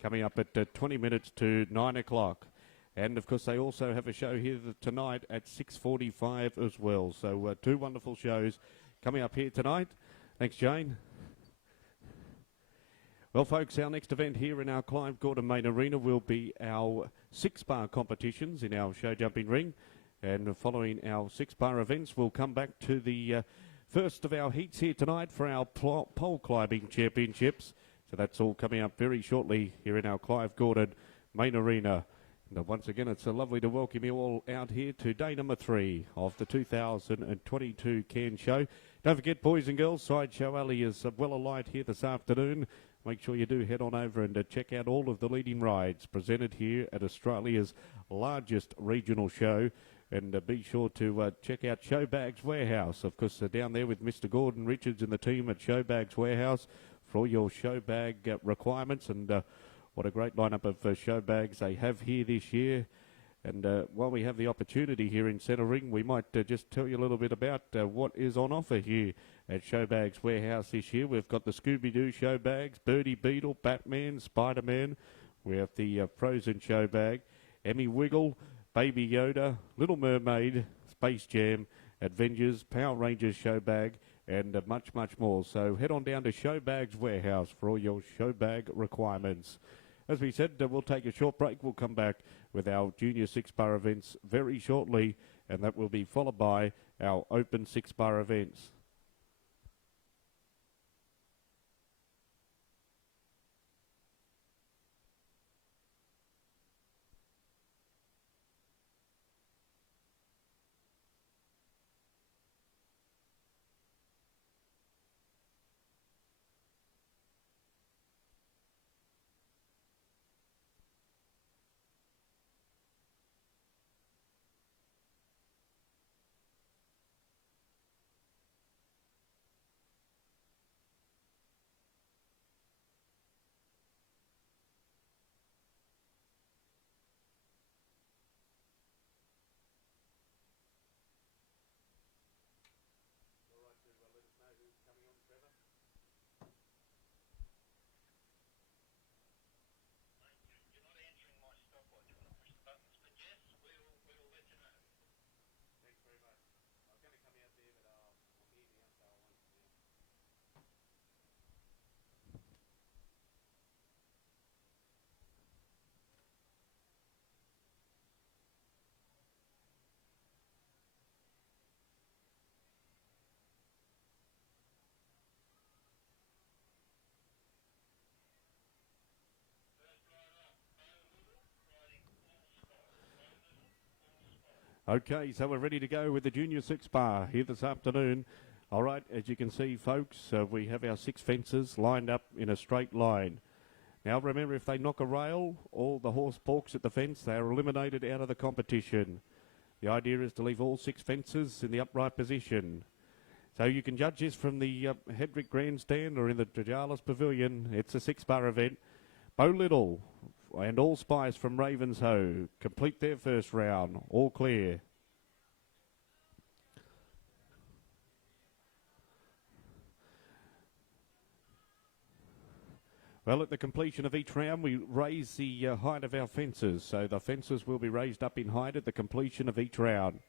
coming up at 20 minutes to 9 o'clock. And, of course, they also have a show here tonight at 6:45 as well. So two wonderful shows coming up here tonight. Thanks, Jane. Well, folks, our next event here in our Clive Gordon Main Arena will be our 6-bar competitions in our show jumping ring. And following our 6-bar events, we'll come back to the first of our heats here tonight for our pole climbing championships. So that's all coming up very shortly here in our Clive Gordon Main Arena. And once again, it's lovely to welcome you all out here to day number 3 of the 2022 Cairns Show. Don't forget, boys and girls, Sideshow Alley is well alight here this afternoon. Make sure you do head on over and check out all of the leading rides presented here at Australia's largest regional show. And be sure to check out Showbags Warehouse. Of course, down there with Mr. Gordon Richards and the team at Showbags Warehouse for all your show bag requirements. And what a great lineup of show bags they have here this year. And while we have the opportunity here in Centre Ring, we might just tell you a little bit about what is on offer here at Showbags Warehouse this year. We've got the Scooby-Doo show bags, Birdie Beetle, Batman, Spider-Man. We have the Frozen show bag, Emmy Wiggle, Baby Yoda, Little Mermaid, Space Jam, Avengers, Power Rangers show bag, and much, much more. So head on down to Showbags Warehouse for all your show bag requirements. As we said, we'll take a short break. We'll come back with our Junior 6-bar events very shortly, and that will be followed by our Open 6-bar events. Okay, so we're ready to go with the Junior 6-bar here this afternoon. All right, as you can see, folks, we have our 6 fences lined up in a straight line. Now, remember, if they knock a rail or the horse balks at the fence, they are eliminated out of the competition. The idea is to leave all 6 fences in the upright position. So you can judge this from the Hedrick Grandstand or in the Trajalis Pavilion. It's a 6-bar event. Bo Little and Allspice from Ravenshoe complete their first round. All clear. Well, at the completion of each round, we raise the height of our fences. So the fences will be raised up in height at the completion of each round.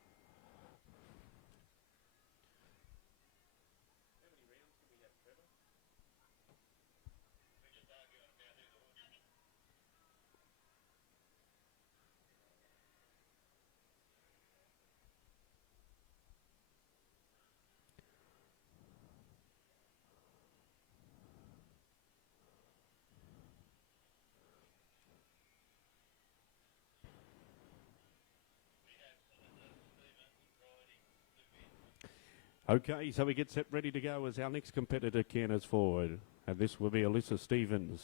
Okay, so we get set ready to go as our next competitor canters forward. And this will be Alyssa Stevens.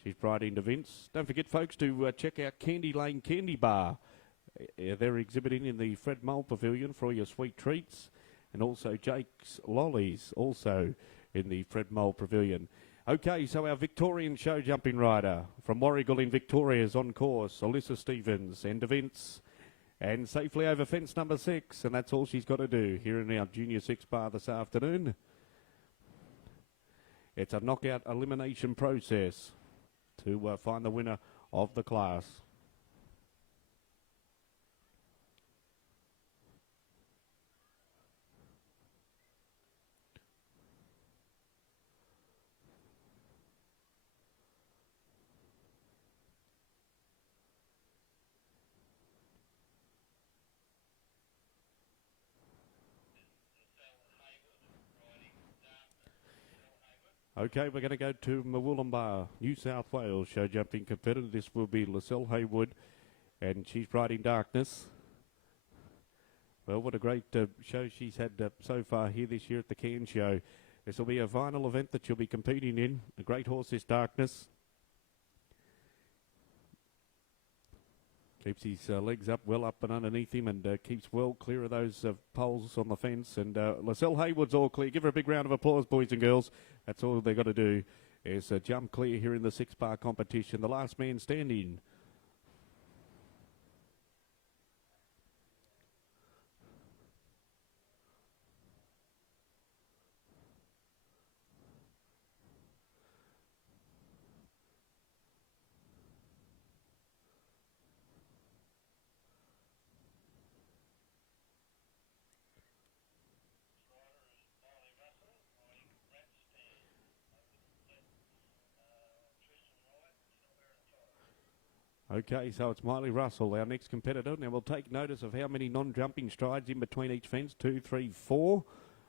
She's riding to Vince. Don't forget, folks, to check out Candy Lane Candy Bar. They're exhibiting in the Fred Mull Pavilion for all your sweet treats. And also Jake's Lollies, also in the Fred Mull Pavilion. Okay, so our Victorian show jumping rider from Warragul in Victoria is on course. Alyssa Stevens, end of Vince, and safely over fence number 6, and that's all she's got to do here in our Junior 6 bar this afternoon. It's a knockout elimination process to find the winner of the class. Okay, we're going to go to Mawulumba, New South Wales show jumping competitor. This will be Lacelle Haywood, and she's riding Darkness. Well, what a great show she's had so far here this year at the Cairns Show. This will be a final event that she'll be competing in. A great horse is Darkness. Keeps his legs up, well up and underneath him, and keeps well clear of those poles on the fence. And Lacelle Haywood's all clear. Give her a big round of applause, boys and girls. That's all they've got to do is jump clear here in the 6-bar competition. The last man standing. Okay, so it's Miley Russell, our next competitor. Now we'll take notice of how many non-jumping strides in between each fence. 2, 3, 4.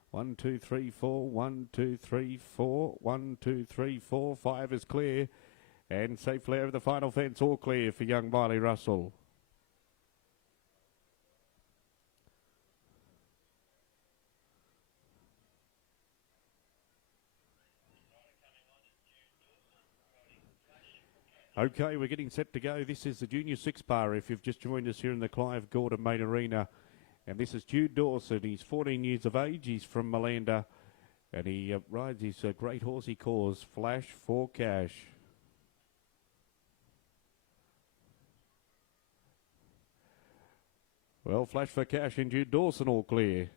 1, 2, 3, 4. 1, 2, 3, 4. 1, 2, 3, 4. 5 is clear. And safely over the final fence, all clear for young Miley Russell. Okay, we're getting set to go. This is the Junior 6 bar. If you've just joined us here in the Clive Gordon Main Arena, and this is Jude Dawson. He's 14 years of age. He's from Malanda, and he rides his great horse he calls Flash for Cash. Well, Flash for Cash and Jude Dawson all clear.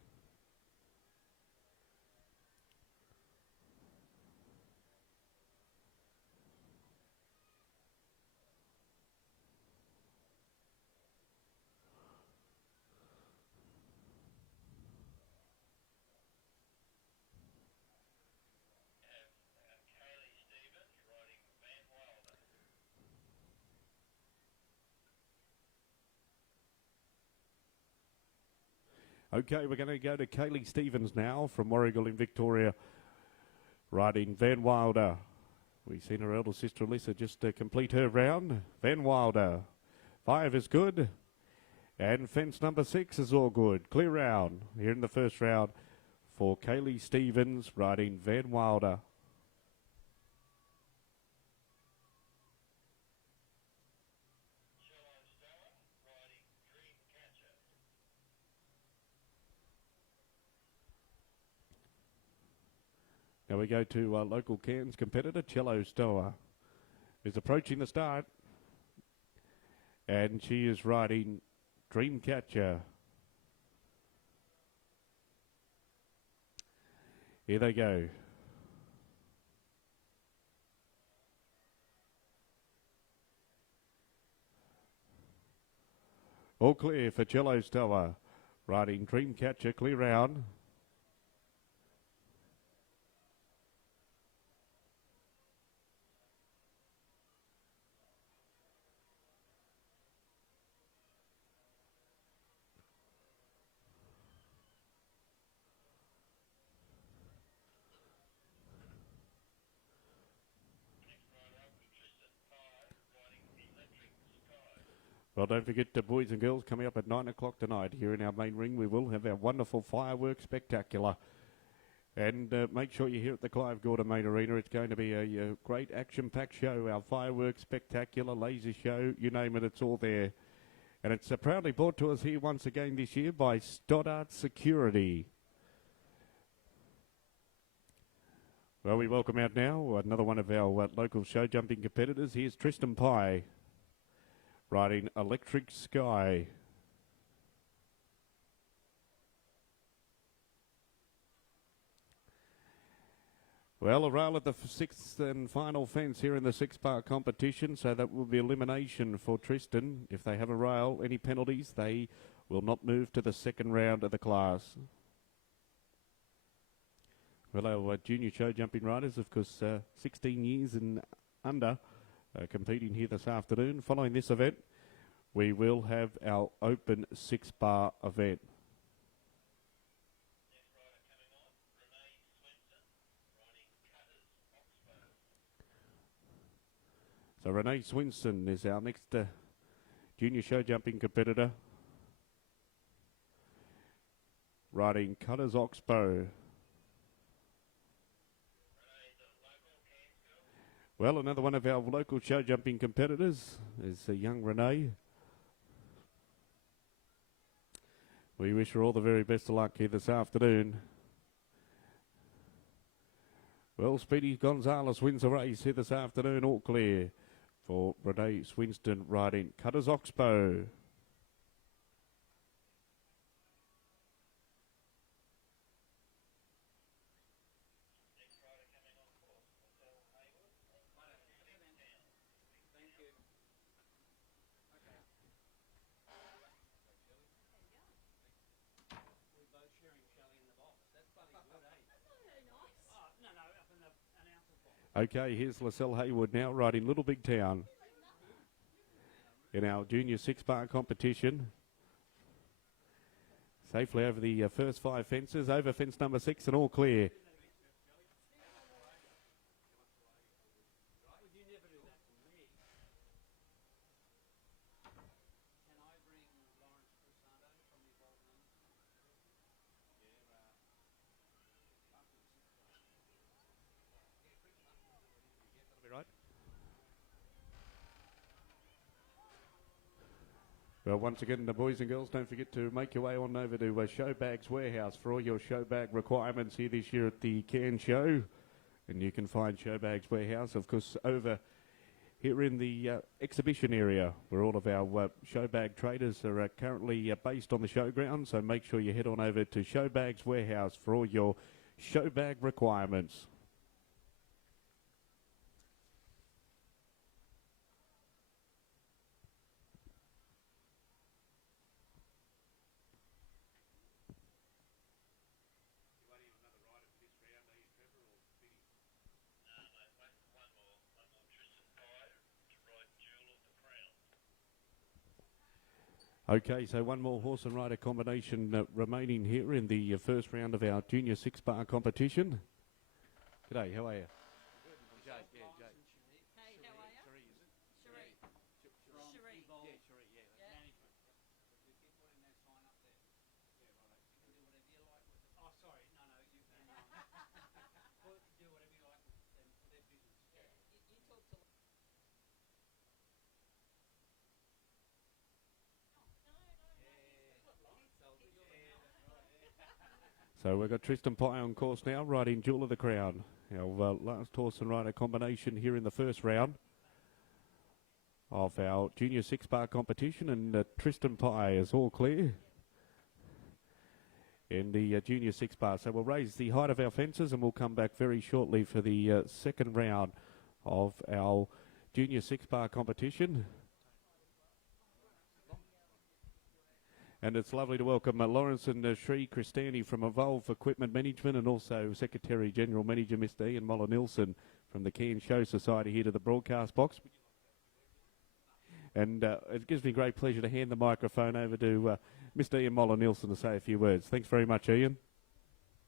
Okay, we're going to go to Kaylee Stevens now from Warragul in Victoria, riding Van Wilder. We've seen her elder sister Alyssa just complete her round. Van Wilder, 5 is good, and fence number 6 is all good. Clear round here in the first round for Kaylee Stevens riding Van Wilder. Now we go to local Cairns competitor, Cello Stoa, who's approaching the start. And she is riding Dreamcatcher. Here they go. All clear for Cello Stoa, riding Dreamcatcher, clear round. Well, don't forget, boys and girls, coming up at 9 o'clock tonight here in our main ring, we will have our wonderful fireworks spectacular. And make sure you're here at the Clive Gordon Main Arena. It's going to be a great action-packed show. Our fireworks spectacular, laser show, you name it, it's all there. And it's proudly brought to us here once again this year by Stoddart Security. Well, we welcome out now another one of our local show jumping competitors. Here's Tristan Pye riding Electric Sky. Well, a rail at the sixth and final fence here in the six-part competition, so that will be elimination for Tristan. If they have a rail, any penalties, they will not move to the second round of the class. Well, our junior show jumping riders, of course, 16 years and under, competing here this afternoon. Following this event, we will have our open six-bar event. So Renee Swinston is our next junior show jumping competitor, riding Cutters Oxbow. Well, another one of our local show jumping competitors is young Renee. We wish her all the very best of luck here this afternoon. Well, Speedy Gonzalez wins the race here this afternoon, all clear for Renee Swinston riding Cutters Oxbow. Okay, here's Lascelle Hayward now riding Little Big Town in our junior six-bar competition. Safely over the first five fences, over fence number 6 and all clear. Well, once again, the boys and girls, don't forget to make your way on over to Showbags Warehouse for all your show bag requirements here this year at the Cairns Show. And you can find Showbags Warehouse, of course, over here in the exhibition area where all of our show bag traders are currently based on the showground. So make sure you head on over to Showbags Warehouse for all your show bag requirements. Okay, so one more horse and rider combination remaining here in the first round of our junior six-bar competition. G'day, how are you? Jake, yeah, Jake. Hey, how are you? Cherie, is it? Cherie. Cherie. Yeah, Cherie, yeah. That's management. You keep putting that sign up there. Yeah, right. You can do whatever you like with it. Oh, sorry. No, you can. Do whatever you like with them, their business. Yeah. You talk to... So we've got Tristan Pye on course now, riding Jewel of the Crown. Our last horse and rider combination here in the first round of our junior six-bar competition, and Tristan Pye is all clear in the junior six-bar. So we'll raise the height of our fences and we'll come back very shortly for the second round of our junior six-bar competition. And it's lovely to welcome Lawrence and Sri Christani from Evolve Equipment Management, and also Secretary General Manager Mr. Ian Moller-Nilsson from the Cairns Show Society here to the broadcast box. And it gives me great pleasure to hand the microphone over to Mr. Ian Moller-Nilsson to say a few words. Thanks very much, Ian.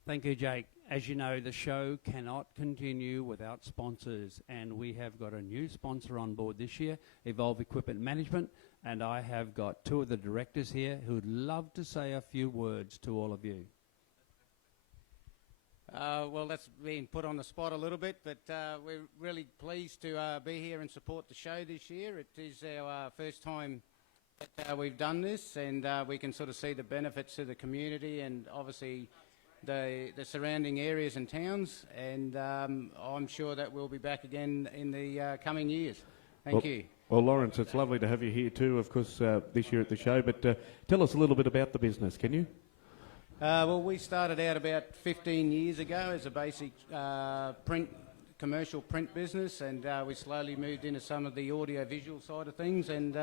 Thank you, Jake. As you know, the show cannot continue without sponsors, and we have got a new sponsor on board this year, Evolve Equipment Management, and I have got two of the directors here who would love to say a few words to all of you. Well, that's been put on the spot a little bit, but we're really pleased to be here and support the show this year. It is our first time that we've done this, and we can sort of see the benefits to the community, and obviously the surrounding areas and towns, and I'm sure that we'll be back again in the coming years. Thank you. Well, Lawrence, it's lovely to have you here too, of course, this year at the show. But tell us a little bit about the business, can you? Well, we started out about 15 years ago as a basic commercial print business, and we slowly moved into some of the audio-visual side of things, and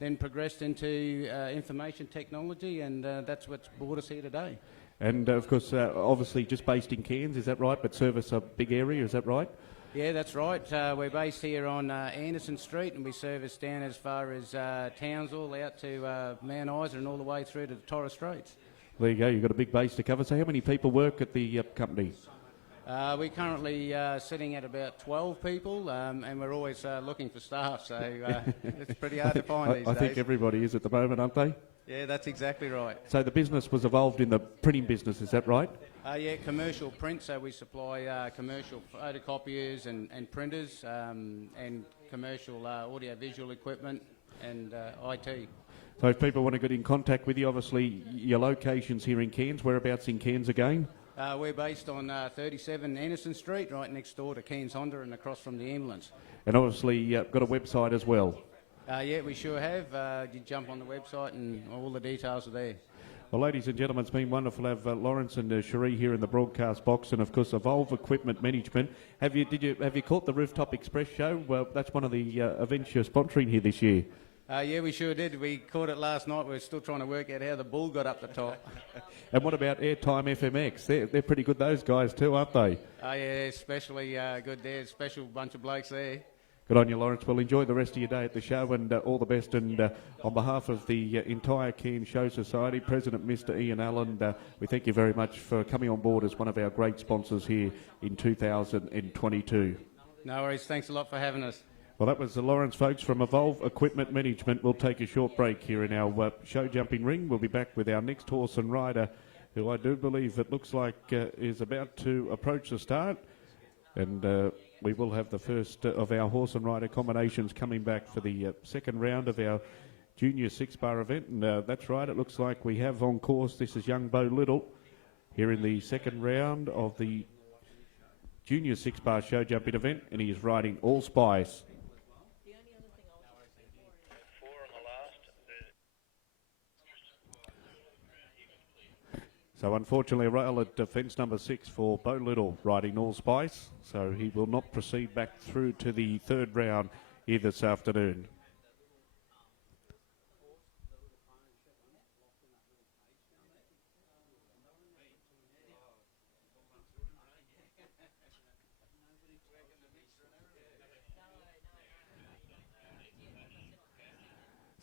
then progressed into information technology, and that's what's brought us here today. And of course, obviously just based in Cairns, is that right? But service a big area, is that right? Yeah, that's right. We're based here on Anderson Street, and we service down as far as Townsville, out to Mount Isa, and all the way through to the Torres Straits. There you go, you've got a big base to cover. So how many people work at the company? We're currently sitting at about 12 people, and we're always looking for staff, so it's pretty hard to find these I days. think everybody is at the moment, aren't they? Yeah, that's exactly right. So the business was evolved in the printing business, is that right? Yeah, commercial print, so we supply commercial photocopiers and printers, and commercial audio-visual equipment and IT. So if people want to get in contact with you, obviously your location's here in Cairns. Whereabouts in Cairns again? We're based on 37 Anderson Street, right next door to Cairns Honda and across from the ambulance. And obviously got a website as well. Yeah, we sure have. You jump on the website and all the details are there. Well, ladies and gentlemen, it's been wonderful to have Lawrence and Cherie here in the broadcast box, and of course Evolve Equipment Management. Have you caught the Rooftop Express show? Well, that's one of the events you're sponsoring here this year. Yeah, we sure did. We caught it last night. We're still trying to work out how the bull got up the top. And what about Airtime FMX? They're pretty good, those guys too, aren't they? Yeah, especially good there. Special bunch of blokes there. Good on you, Lawrence. Well, enjoy the rest of your day at the show, and all the best. And on behalf of the entire Cairns Show Society, President Mr. Ian Allen, we thank you very much for coming on board as one of our great sponsors here in 2022. No worries. Thanks a lot for having us. Well, that was Lawrence, folks, from Evolve Equipment Management. We'll take a short break here in our show jumping ring. We'll be back with our next horse and rider, who I do believe it looks like is about to approach the start. And we will have the first of our horse and rider combinations coming back for the second round of our Junior 6-bar event. And that's right, it looks like we have on course, this is young Bo Little, here in the second round of the Junior 6-bar show jumping event, and he is riding All Spice. So unfortunately a rail at fence number 6 for Bo Little riding All Spice, so he will not proceed back through to the third round here this afternoon.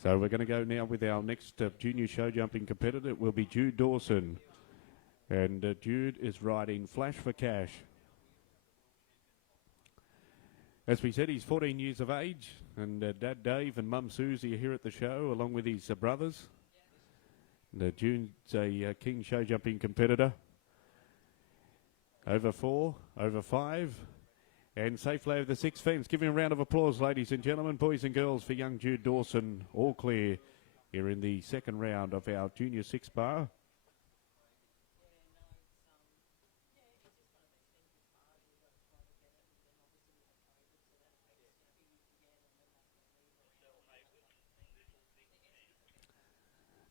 So we're going to go now with our next junior show jumping competitor. It will be Jude Dawson. And Jude is riding Flash for Cash. As we said, he's 14 years of age, and Dad Dave and Mum Susie are here at the show, along with his brothers. And, Jude's a King show jumping competitor. Over 4, over 5, and safely over the 6 fence. Give him a round of applause, ladies and gentlemen, boys and girls, for young Jude Dawson, all clear here in the second round of our Junior 6-bar.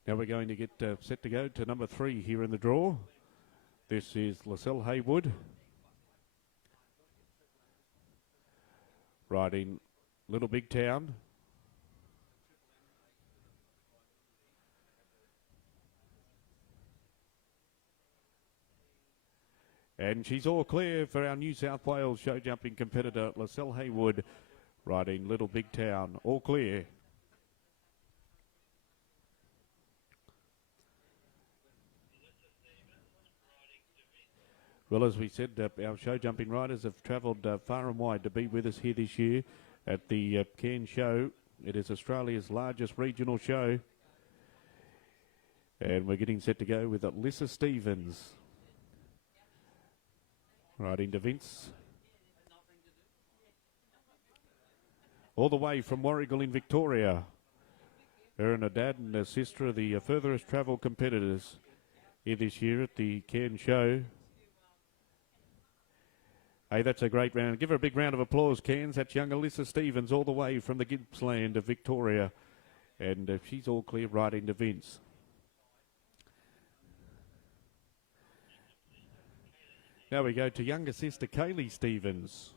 Now we're going to get set to go to number 3 here in the draw. This is Lascelle Haywood riding Little Big Town. And she's all clear for our New South Wales show jumping competitor, Lascelle Haywood, riding Little Big Town. All clear. Well, as we said, our show jumping riders have travelled far and wide to be with us here this year at the Cairns Show. It is Australia's largest regional show. And we're getting set to go with Alyssa Stevens riding to Vince. All the way from Warragul in Victoria. Her and her dad and her sister are the furthest travelled competitors here this year at the Cairn Show. Hey, that's a great round. Give her a big round of applause, Cairns. That's young Alyssa Stevens all the way from the Gippsland of Victoria. And she's all clear right into Vince. Now we go to younger sister Kaylee Stevens,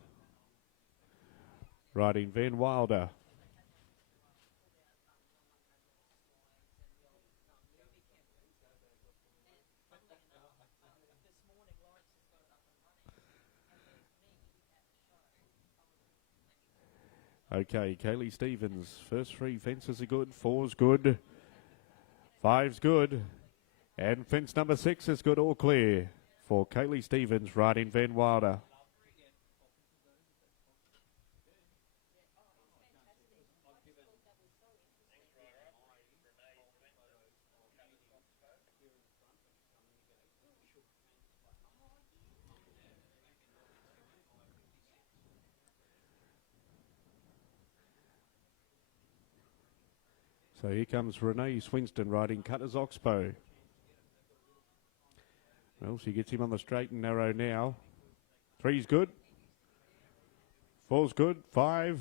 riding Van Wilder. Okay, Kaylee Stevens, first 3 fences are good, 4's good, 5's good, and fence number 6 is good, all clear for Kaylee Stevens riding Van Wilder. So here comes Renee Swinston riding Cutters Oxbow. Well, she gets him on the straight and narrow now. 3's good. 4's good. 5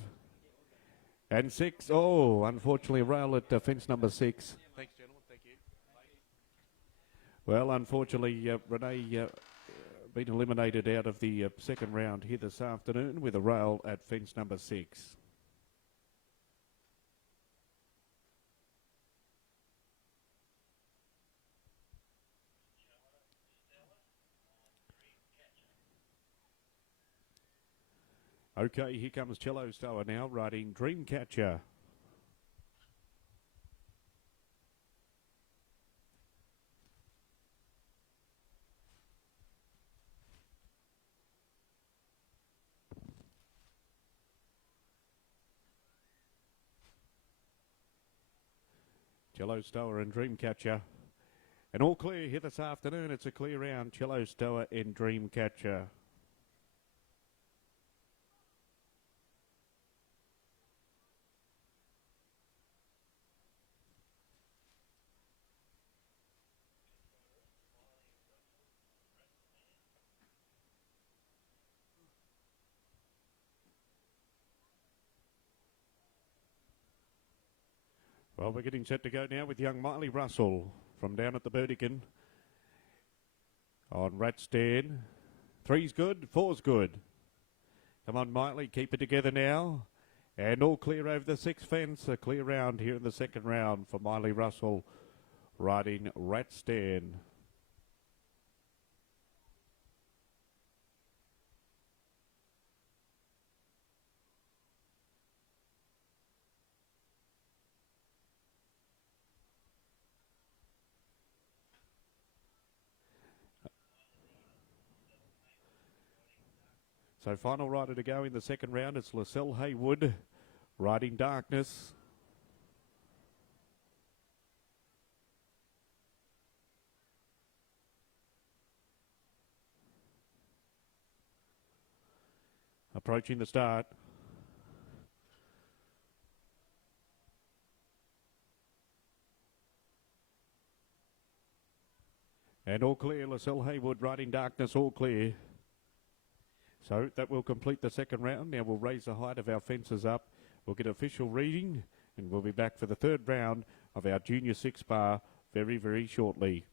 and 6. Oh, unfortunately, a rail at fence number 6. Thanks, gentlemen. Thank you. Well, unfortunately, Renee been eliminated out of the second round here this afternoon with a rail at fence number 6. Okay, here comes Cello Stower now, riding Dreamcatcher. Cello Stower and Dreamcatcher. And all clear here this afternoon. It's a clear round, Cello Stower and Dreamcatcher. Well, we're getting set to go now with young Miley Russell from down at the Burdekin on Ratstand. 3's good, 4's good. Come on, Miley, keep it together now. And all clear over the 6th fence. A clear round here in the second round for Miley Russell riding Ratstand. So final rider to go in the second round, it's Lacelle Haywood riding Darkness. Approaching the start. And all clear, Lacelle Haywood riding Darkness, all clear. So that will complete the second round. Now we'll raise the height of our fences up. We'll get official reading and we'll be back for the third round of our Junior 6 bar very, very shortly.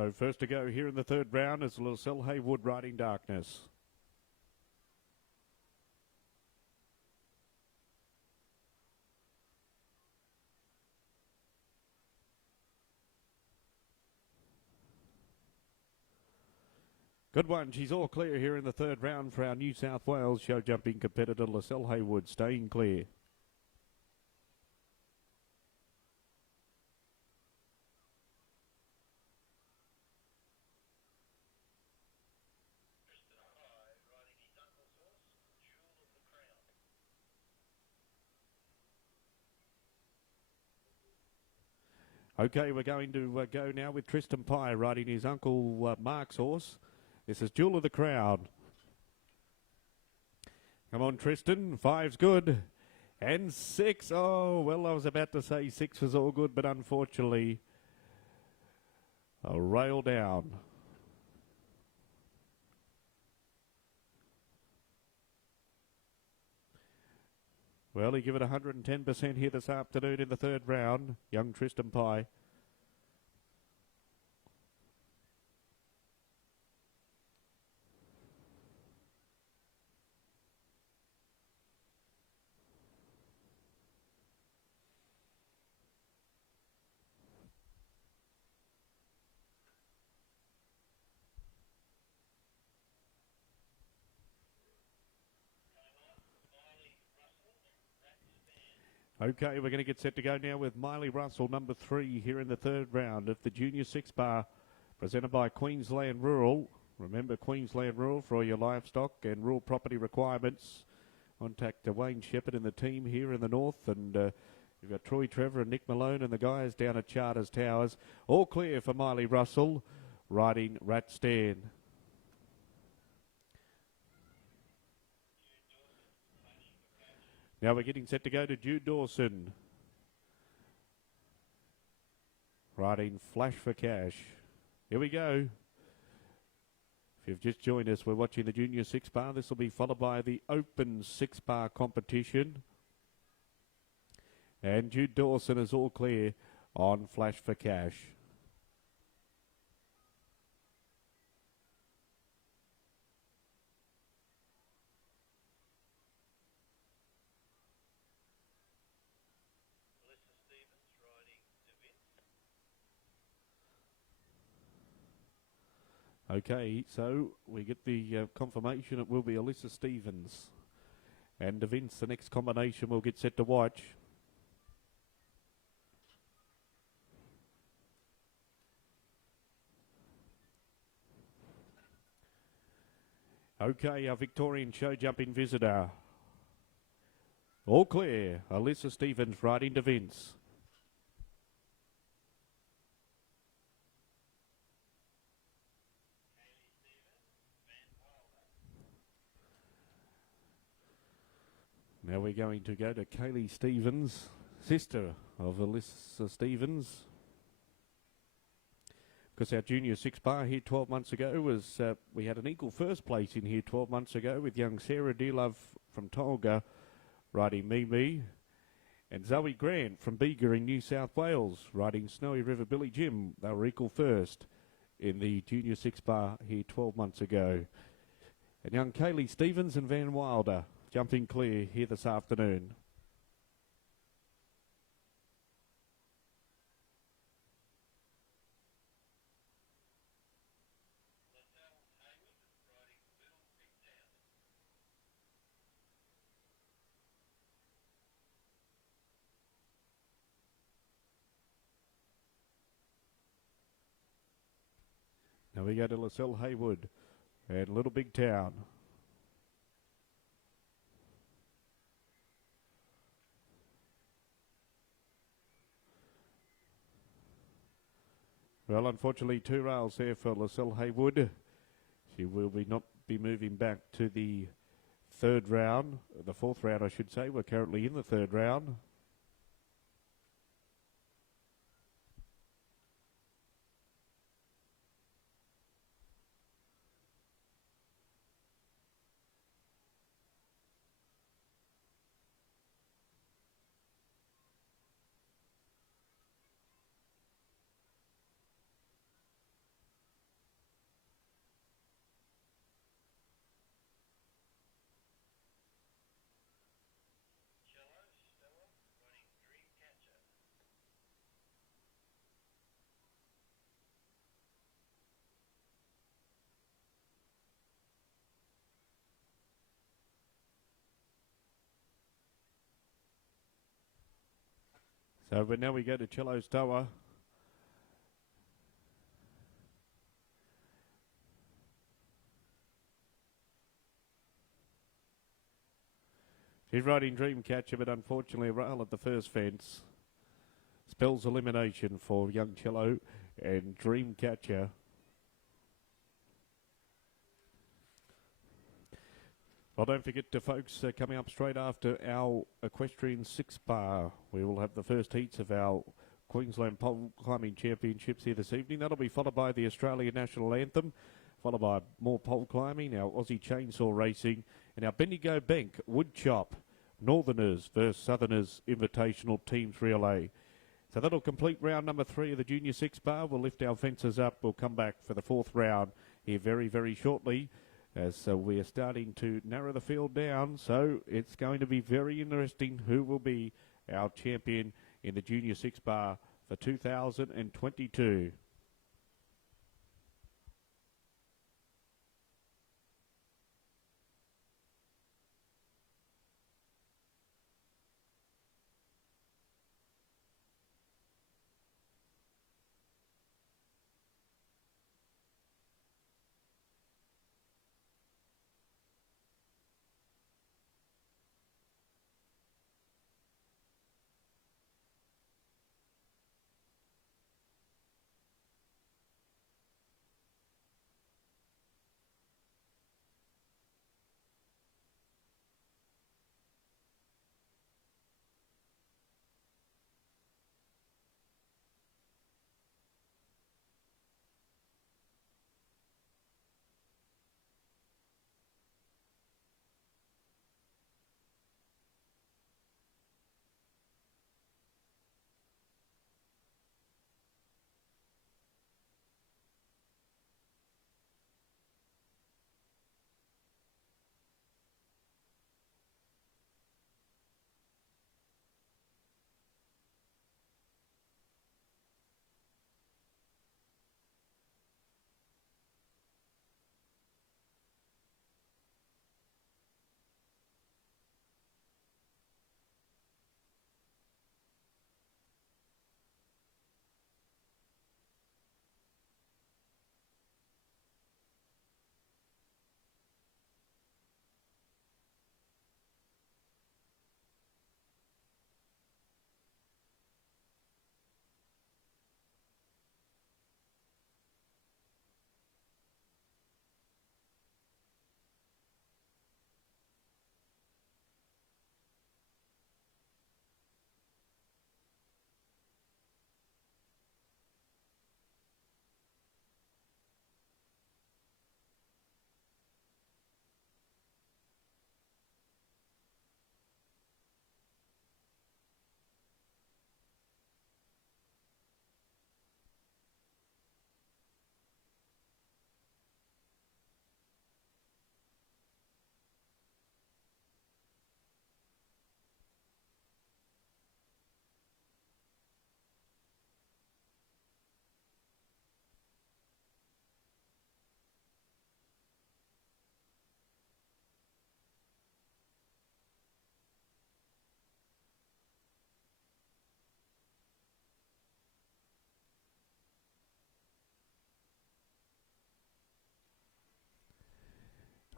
So first to go here in the third round is Lucille Haywood riding Darkness. Good one. She's all clear here in the third round for our New South Wales show jumping competitor Lucille Haywood, staying clear. Okay, we're going to go now with Tristan Pye riding his uncle Mark's horse. This is Jewel of the Crown. Come on, Tristan. 5's good. And 6. Oh, well, I was about to say 6 was all good, but unfortunately, a rail down. Well, he give it 110% here this afternoon in the third round, young Tristan Pye. Okay, we're going to get set to go now with Miley Russell, number 3, here in the third round of the Junior 6 Bar, presented by Queensland Rural. Remember, Queensland Rural for all your livestock and rural property requirements. Contact Wayne Shepherd and the team here in the north, and you've got Troy Trevor and Nick Malone and the guys down at Charters Towers. All clear for Miley Russell, riding Rat Stan. Now we're getting set to go to Jude Dawson, riding Flash for Cash. Here we go. If you've just joined us, we're watching the Junior 6 Bar. This will be followed by the Open 6 Bar competition. And Jude Dawson is all clear on Flash for Cash. Okay, so we get the confirmation it will be Alyssa Stevens and De Vince. The next combination we'll get set to watch. Okay, our Victorian show jumping visitor. All clear. Alyssa Stevens riding De Vince. Now we're going to go to Kaylee Stevens, sister of Alyssa Stevens. Because our Junior 6 Bar here 12 months ago was, we had an equal first place in here 12 months ago with young Sarah Delove from Tolga riding Mimi, and Zoe Grant from Bega in New South Wales riding Snowy River Billy Jim. They were equal first in the Junior 6 Bar here 12 months ago. And young Kaylee Stevens and Van Wilder jumping clear here this afternoon. Now we go to Lucille Haywood and Little Big Town. Well, unfortunately, 2 rails there for Lucille Haywood. She will not be moving back to the third round, the fourth round, I should say. We're currently in the third round. But now we go to Cello Stower. She's riding Dreamcatcher, but unfortunately a rail at the first fence spells elimination for young Cello and Dreamcatcher. Well, don't forget to folks, coming up straight after our Equestrian 6 Bar, we will have the first heats of our Queensland Pole Climbing Championships here this evening. That'll be followed by the Australian National Anthem, followed by more pole climbing, our Aussie Chainsaw Racing, and our Bendigo Bank Wood Chop Northerners versus Southerners Invitational Teams Relay. So that'll complete round number 3 of the Junior 6 Bar. We'll lift our fences up. We'll come back for the 4th round here very, very shortly, as we are starting to narrow the field down. So it's going to be very interesting who will be our champion in the Junior 6 Bar for 2022.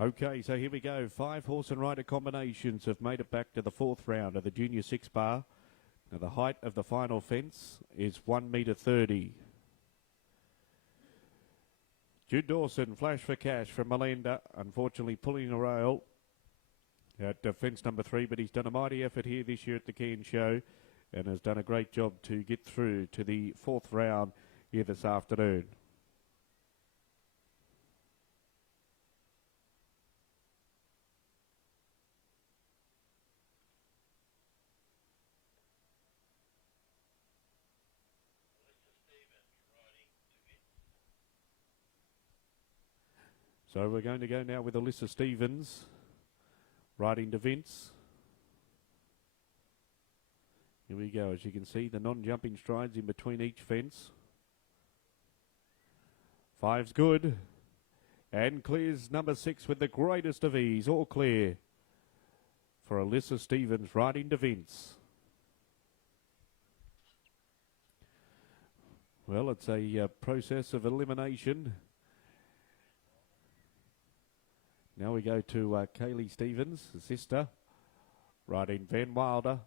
Okay, so here we go. 5 horse and rider combinations have made it back to the 4th round of the Junior 6 Bar. Now the height of the final fence is 1.30 metre. Jude Dawson, Flash for Cash from Melinda, unfortunately pulling a rail at fence number 3, but he's done a mighty effort here this year at the Cairns Show and has done a great job to get through to the 4th round here this afternoon. So we're going to go now with Alyssa Stevens, riding to Vince. Here we go. As you can see, the non-jumping strides in between each fence. 5's good. And clears number 6 with the greatest of ease. All clear for Alyssa Stevens, riding to Vince. Well, it's a process of elimination. Now we go to Kaylee Stevens, sister, riding Van Wilder.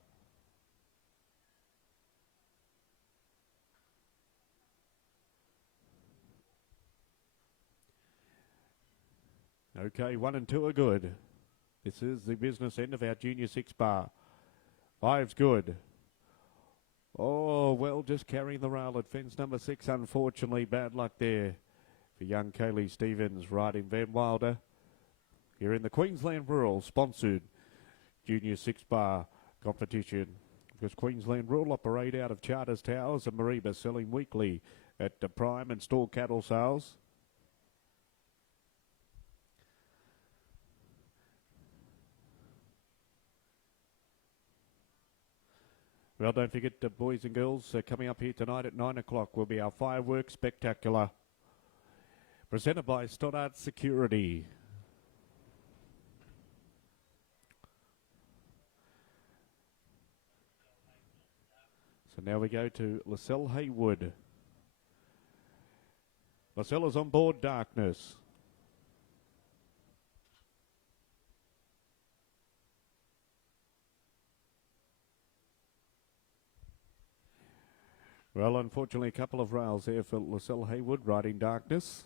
Okay, 1 and 2 are good. This is the business end of our Junior 6 bar. 5's good. Oh, well, just carrying the rail at fence number 6. Unfortunately, bad luck there for young Kaylee Stevens riding Van Wilder here in the Queensland Rural sponsored Junior 6 bar competition. Because Queensland Rural operate out of Charters Towers and Mareeba, selling weekly at the prime and store cattle sales. Well, don't forget, boys and girls, coming up here tonight at 9 o'clock will be our fireworks spectacular. Presented by Stoddart Security. So now we go to Lacelle Haywood. Lacelle is on board Darkness. Well, unfortunately, a couple of rails there for Lacelle Haywood riding Darkness.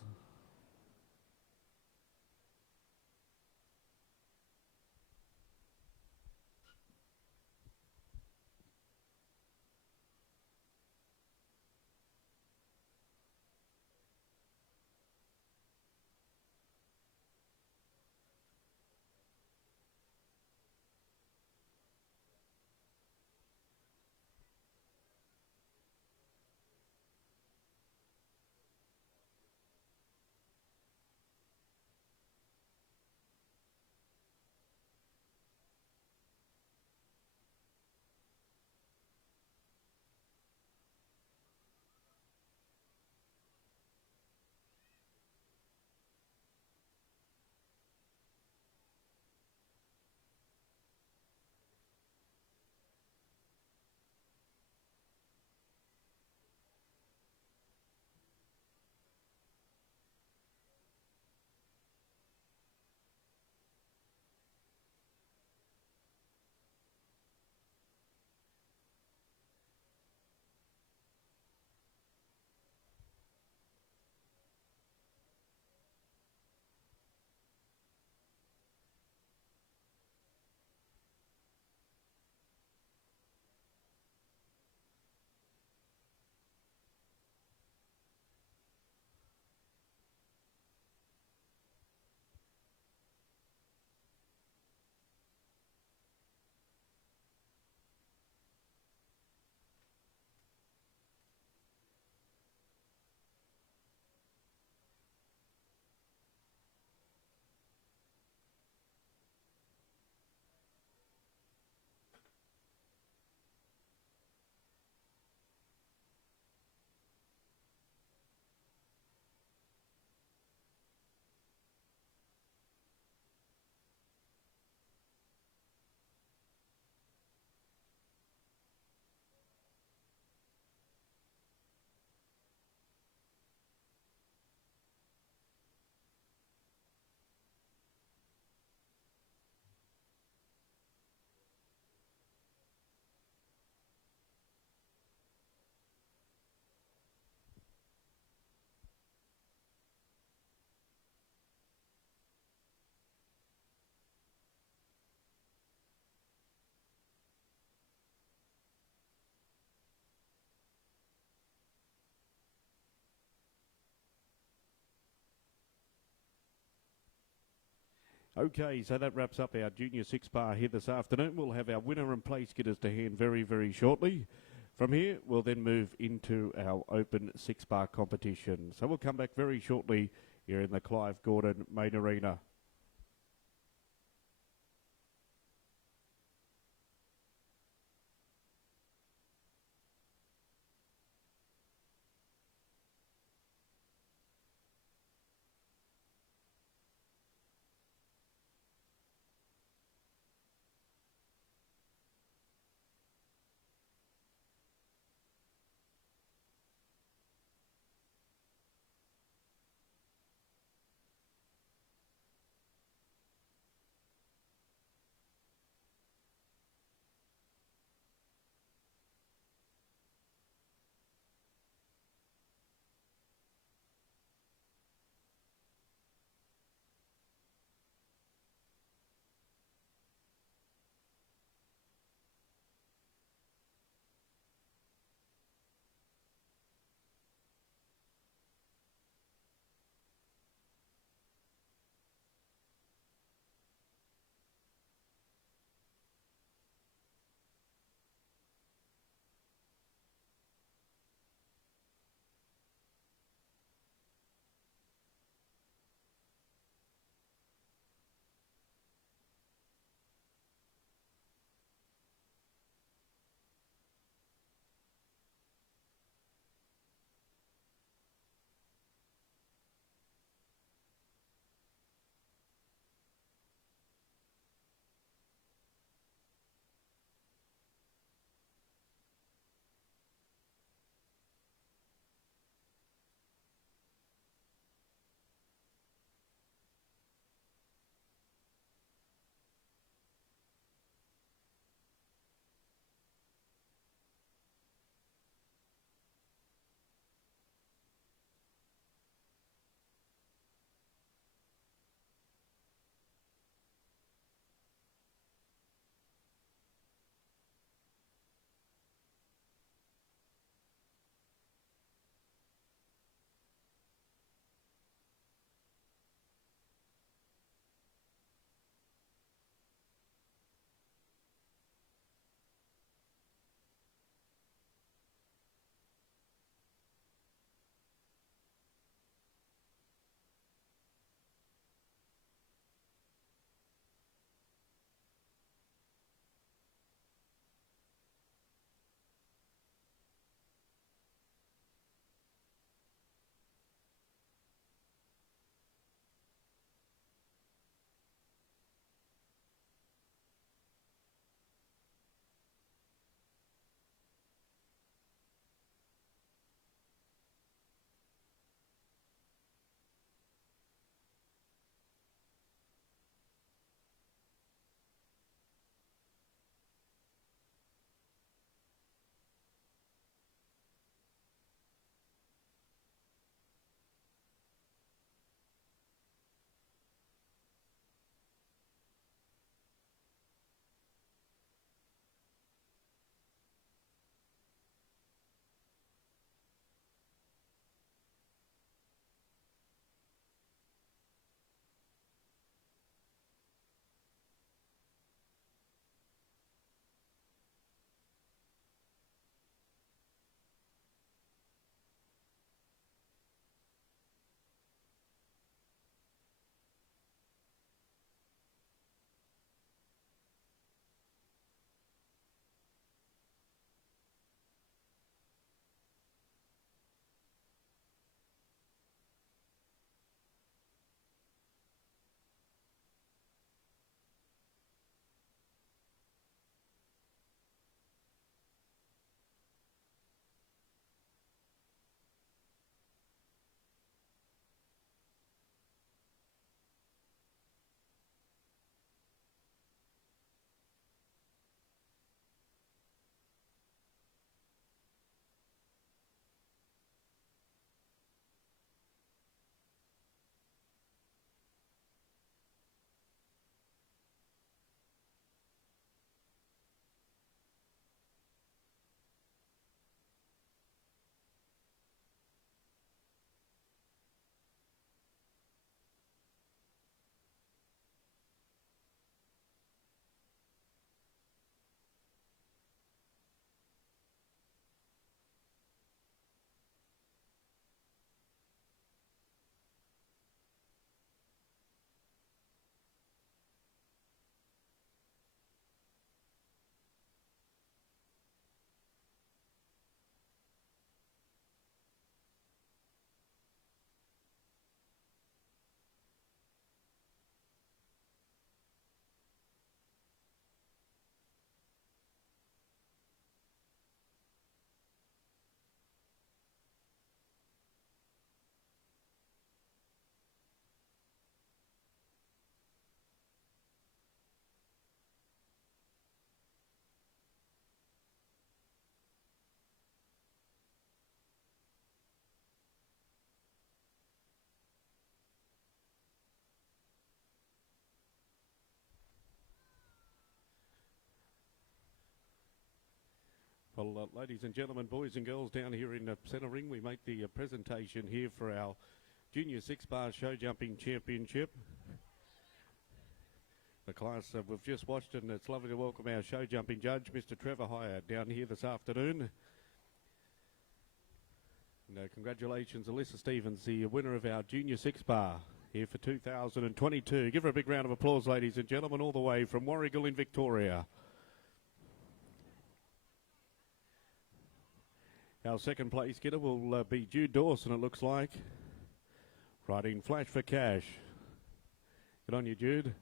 Okay, so that wraps up our Junior 6 bar here this afternoon. We'll have our winner and place getters to hand very, very shortly. From here, we'll then move into our open 6 bar competition. So we'll come back very shortly here in the Clive Gordon Main Arena. Well, ladies and gentlemen, boys and girls down here in the centre ring, we make the presentation here for our Junior 6-Bar Show Jumping Championship. The class we've just watched, and it's lovely to welcome our show jumping judge, Mr. Trevor Hyatt, down here this afternoon. And, congratulations, Alyssa Stevens, the winner of our Junior 6-Bar here for 2022. Give her a big round of applause, ladies and gentlemen, all the way from Warragul in Victoria. Our second place getter will be Jude Dawson, it looks like. Riding Flash for Cash. Good on you, Jude.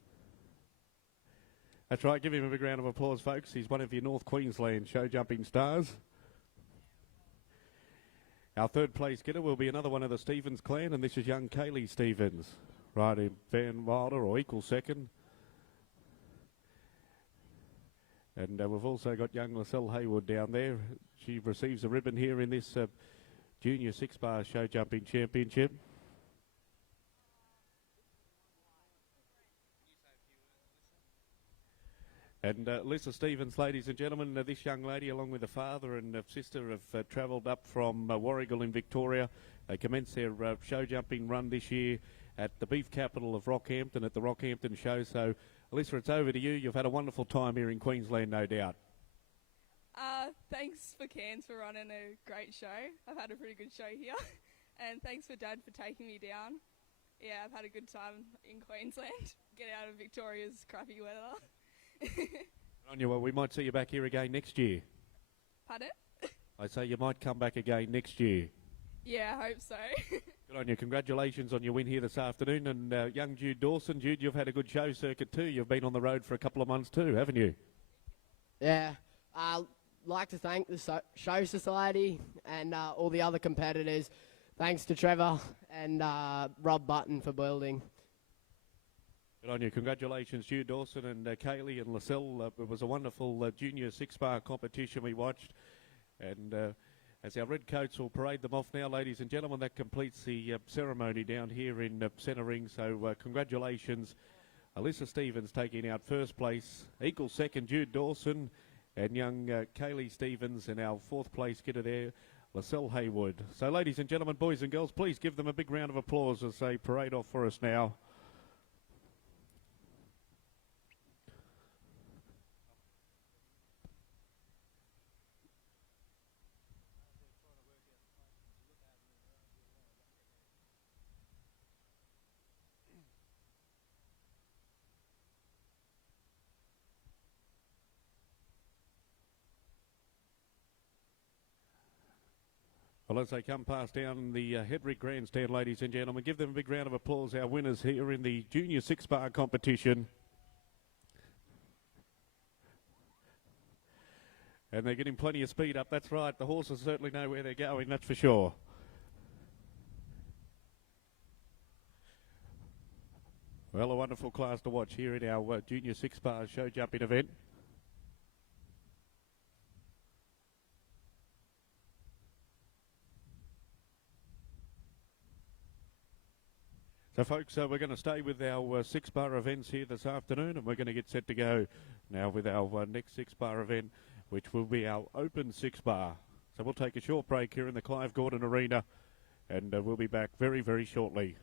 That's right, give him a big round of applause, folks. He's one of your North Queensland show jumping stars. Our third place getter will be another one of the Stevens clan, and this is young Kaylee Stevens. Riding Van Wilder, or equal second. And we've also got young Lacelle Haywood down there. She receives a ribbon here in this Junior 6-Bar Show Jumping Championship. And Lisa Stevens, ladies and gentlemen, this young lady, along with her father and sister, have travelled up from Warragul in Victoria. They commenced their show jumping run this year at the beef capital of Rockhampton, at the Rockhampton Show. So, Alyssa, it's over to you. You've had a wonderful time here in Queensland, no doubt. Thanks for Cairns for running a great show. I've had a pretty good show here. And thanks for Dad for taking me down. Yeah, I've had a good time in Queensland. Get out of Victoria's crappy weather. On you, well, we might see you back here again next year. Pardon? I say you might come back again next year. Yeah, I hope so. Good on you. Congratulations on your win here this afternoon. And young Jude Dawson. Jude, you've had a good show circuit too. You've been on the road for a couple of months too, haven't you? Yeah. I'd like to thank the Show Society and all the other competitors. Thanks to Trevor and Rob Button for building. Good on you. Congratulations, Jude Dawson and Kaylee and Lacelle. It was a wonderful Junior 6-Bar competition we watched. And as our red coats will parade them off now, ladies and gentlemen, that completes the ceremony down here in centre ring. So congratulations. Alyssa Stevens taking out first place. Equal second, Jude Dawson and young Kaylee Stevens. And our fourth place getter there, Lacelle Haywood. So ladies and gentlemen, boys and girls, please give them a big round of applause as they parade off for us now. Well, as they come past down the Hedrick Grandstand, ladies and gentlemen, give them a big round of applause, our winners here in the Junior 6-Bar competition. And they're getting plenty of speed up, that's right. The horses certainly know where they're going, that's for sure. Well, a wonderful class to watch here at our Junior 6-Bar show jumping event. So, folks, we're going to stay with our 6-Bar events here this afternoon, and we're going to get set to go now with our next 6-Bar event, which will be our Open 6-Bar. So we'll take a short break here in the Clive Gordon Arena, and we'll be back very, very shortly.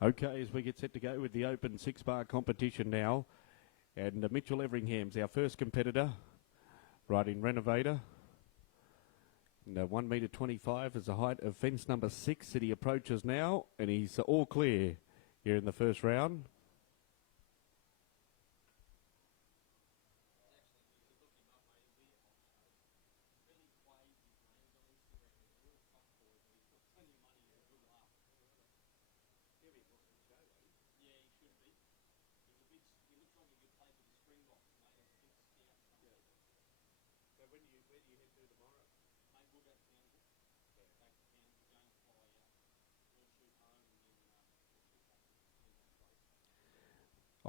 Okay, as we get set to go with the open 6-bar competition now, and Mitchell Everingham's our first competitor, riding Renovator. And 1 metre 25 is the height of fence number 6 that he approaches now, and he's all clear here in the first round.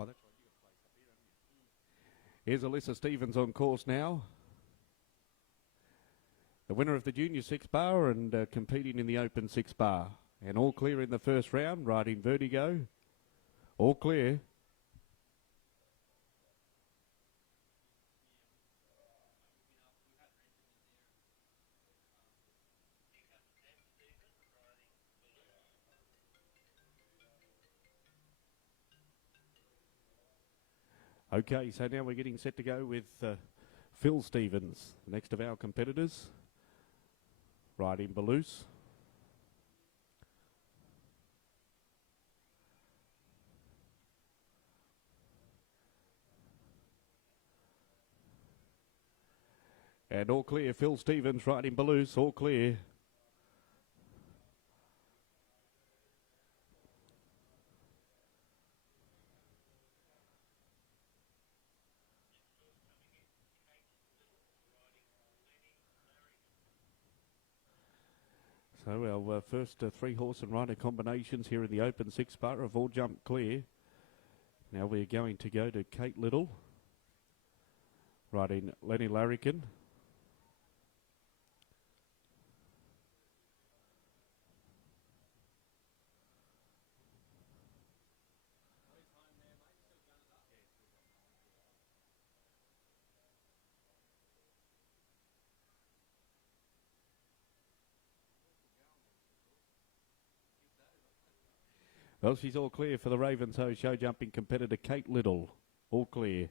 Oh, that's right. You got a place up here, haven't you? Here's Alyssa Stevens on course now. The winner of the Junior 6-bar and competing in the Open 6-bar. And all clear in the first round, riding Vertigo. All clear. Okay, so now we're getting set to go with Phil Stevens, the next of our competitors, riding Baloose. And all clear, Phil Stevens riding Baloose, all clear. So our first 3-horse and rider combinations here in the Open 6-bar have all jumped clear. Now we're going to go to Kate Little, riding Lenny Larrikin. Well, she's all clear for the Ravenshoe show jumping competitor Kate Little. All clear.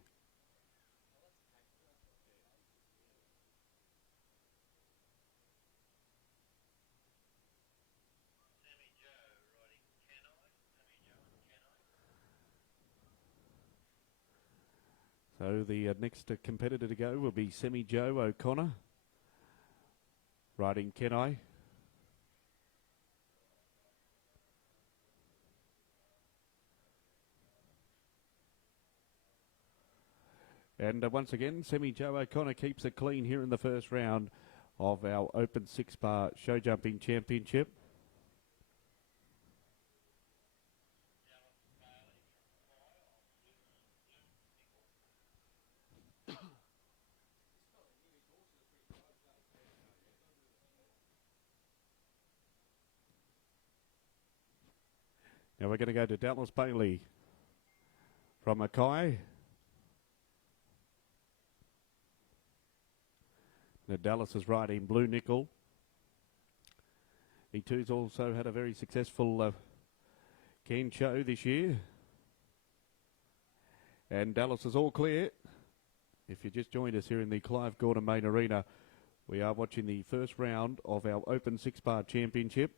So the next competitor to go will be Semi Joe O'Connor, riding Kenai. And once again, Semi Joe O'Connor keeps it clean here in the first round of our Open 6-bar show jumping championship. Now we're going to go to Dallas Bailey from Mackay. Now Dallas is riding Blue Nickel. He too's also had a very successful Cairns show this year. And Dallas is all clear. If you just joined us here in the Clive Gordon Main Arena, we are watching the first round of our Open 6-bar championship.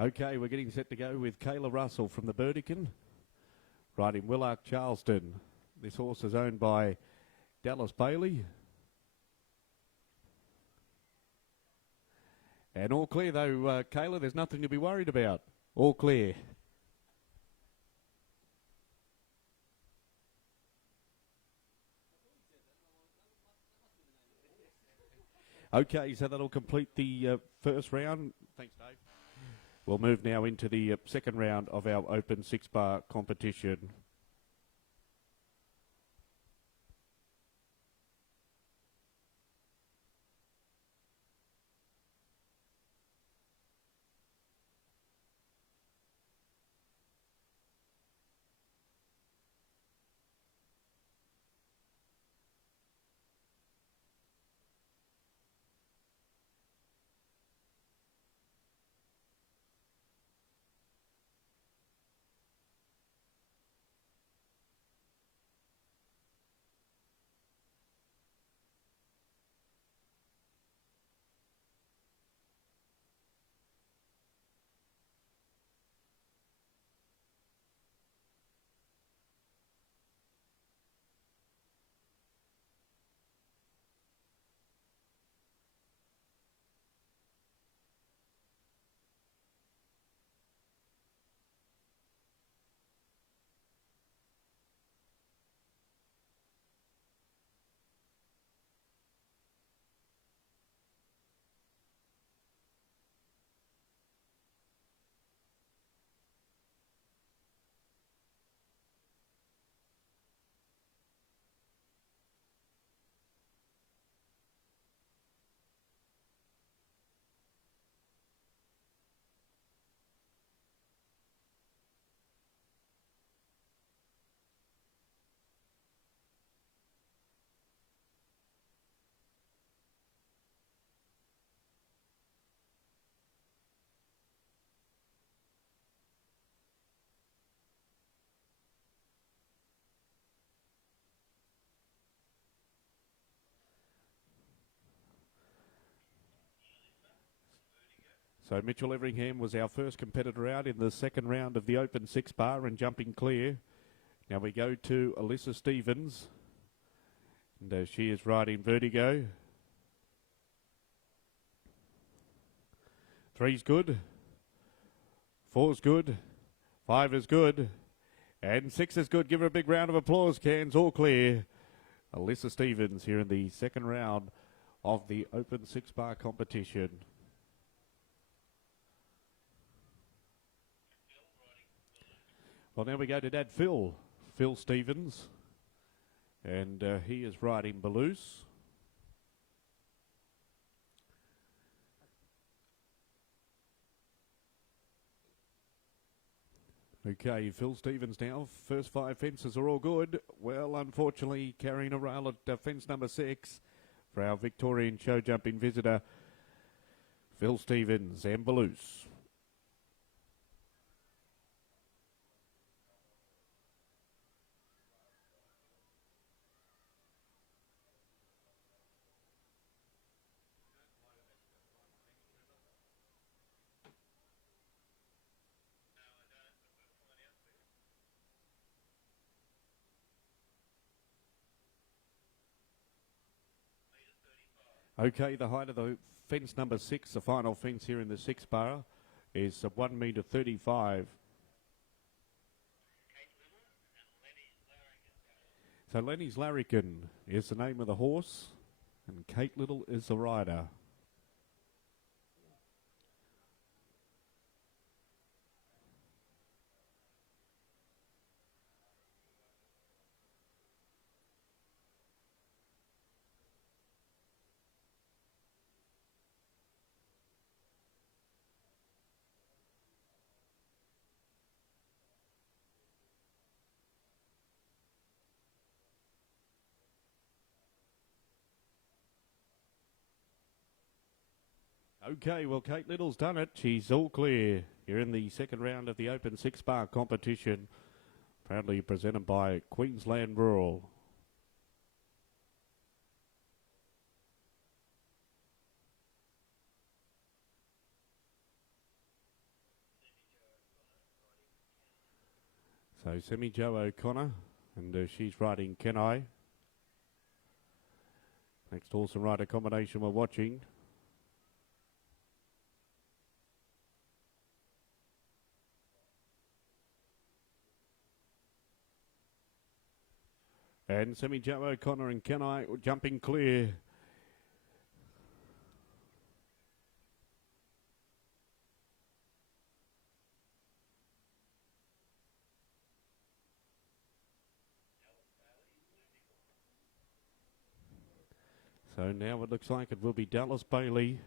Okay, we're getting set to go with Kayla Russell from the Burdekin, riding Willark Charleston. This horse is owned by Dallas Bailey. And all clear though, Kayla, there's nothing to be worried about. All clear. Okay, so that'll complete the first round. Thanks, Dave. We'll move now into the second round of our Open 6-bar competition. So Mitchell Everingham was our first competitor out in the second round of the Open 6-bar and jumping clear. Now we go to Alyssa Stevens, and she is riding Vertigo. 3's good, 4's good, 5 is good, and 6 is good. Give her a big round of applause, Cairns. All clear. Alyssa Stevens here in the second round of the Open 6-bar competition. Well, now we go to Dad Phil Stevens, and he is riding Baloose. Okay, Phil Stevens now. First 5 fences are all good. Well, unfortunately, carrying a rail at fence number 6 for our Victorian show jumping visitor, Phil Stevens and Baloose. Okay, the height of the fence number 6, the final fence here in the 6-bar, is 1 metre 35. So Lenny's Larrikin is the name of the horse, and Kate Little is the rider. Okay, well, Kate Little's done it. She's all clear here in the second round of the Open 6-bar competition, proudly presented by Queensland Rural. Semi Jo O'Connor, and she's riding Kenai. Next horse and rider combination we're watching. And Semi Jo O'Connor and Kenai jumping clear. So now it looks like it will be Dallas Bailey.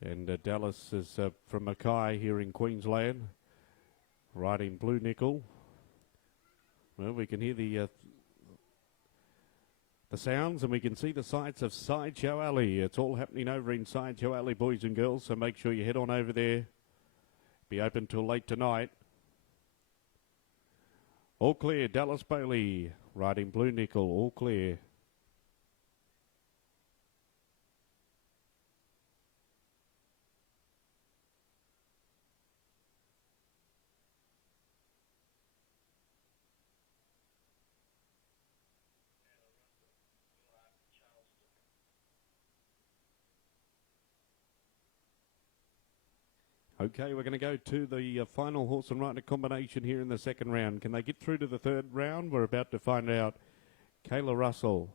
And Dallas is from Mackay here in Queensland, riding Blue Nickel. Well, we can hear the sounds and we can see the sights of Sideshow Alley. It's all happening over in Sideshow Alley, boys and girls, so make sure you head on over there. Be open till late tonight. All clear, Dallas Bailey, riding Blue Nickel, all clear. Okay, we're going to go to the final horse and rider combination here in the second round. Can they get through to the third round? We're about to find out. Kayla Russell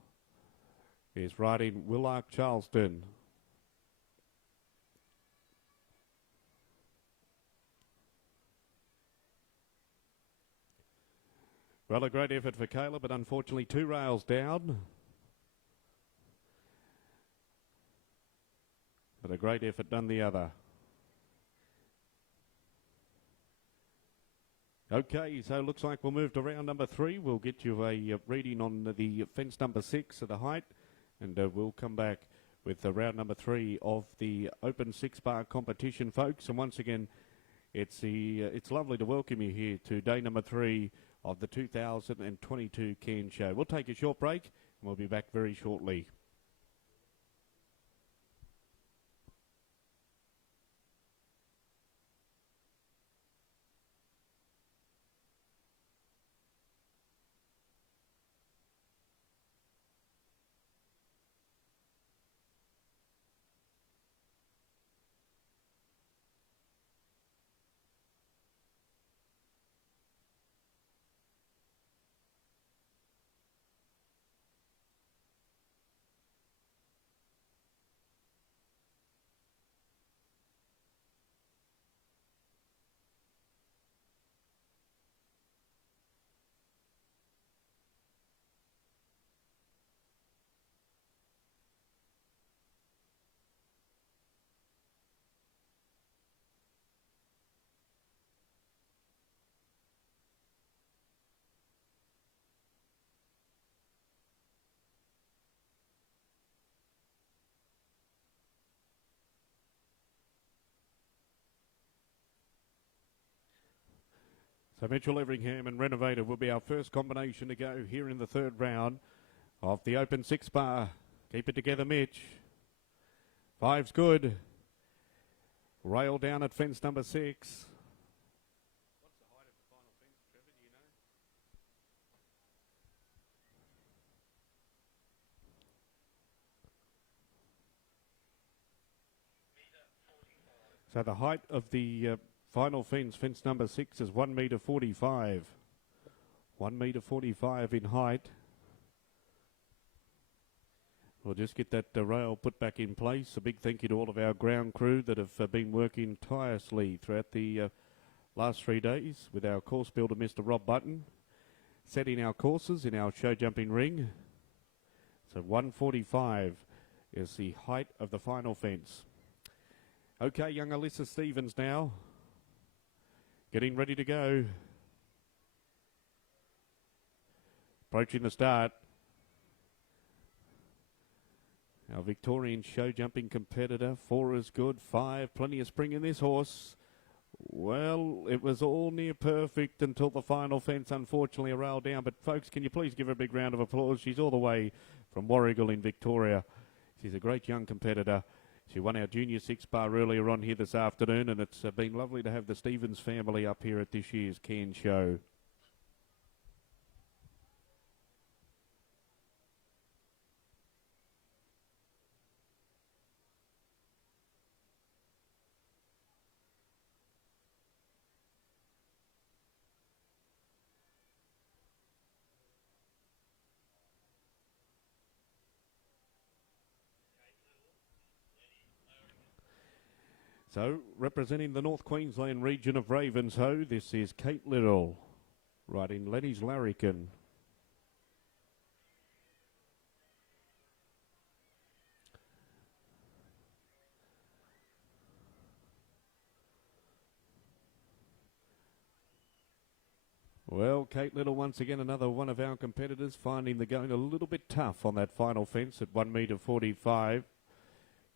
is riding Willark Charleston. Well, a great effort for Kayla, but unfortunately 2 rails down. But a great effort done the other. Okay, so it looks like we'll move to round number 3. We'll get you a reading on the fence number 6 at the height, and we'll come back with round number 3 of the Open 6-bar competition, folks. And once again, it's lovely to welcome you here to day number 3 of the 2022 Cairns Show. We'll take a short break, and we'll be back very shortly. So Mitchell Everingham and Renovator will be our first combination to go here in the third round of the Open 6-bar. Keep it together, Mitch. 5's good. Rail down at fence number 6. What's the height of the final fence, Trevor? Do you know? So the height of the final fence, fence number 6, is 1 metre 45. 1 metre 45 in height. We'll just get that rail put back in place. A big thank you to all of our ground crew that have been working tirelessly throughout the last 3 days with our course builder, Mr. Rob Button, setting our courses in our show jumping ring. So 145 is the height of the final fence. Okay, young Alyssa Stevens now, getting ready to go. Approaching the start. Our Victorian show jumping competitor. 4 is good. 5, plenty of spring in this horse. Well, it was all near perfect until the final fence, unfortunately, a rail down. But folks, can you please give her a big round of applause? She's all the way from Warragul in Victoria. She's a great young competitor. She won our Junior 6-bar earlier on here this afternoon, and it's been lovely to have the Stevens family up here at this year's Cairns Show. So, representing the North Queensland region of Ravenshoe, this is Kate Little, riding Lenny's Larrikin. Well, Kate Little, once again, another one of our competitors, finding the going a little bit tough on that final fence at 1 metre 45.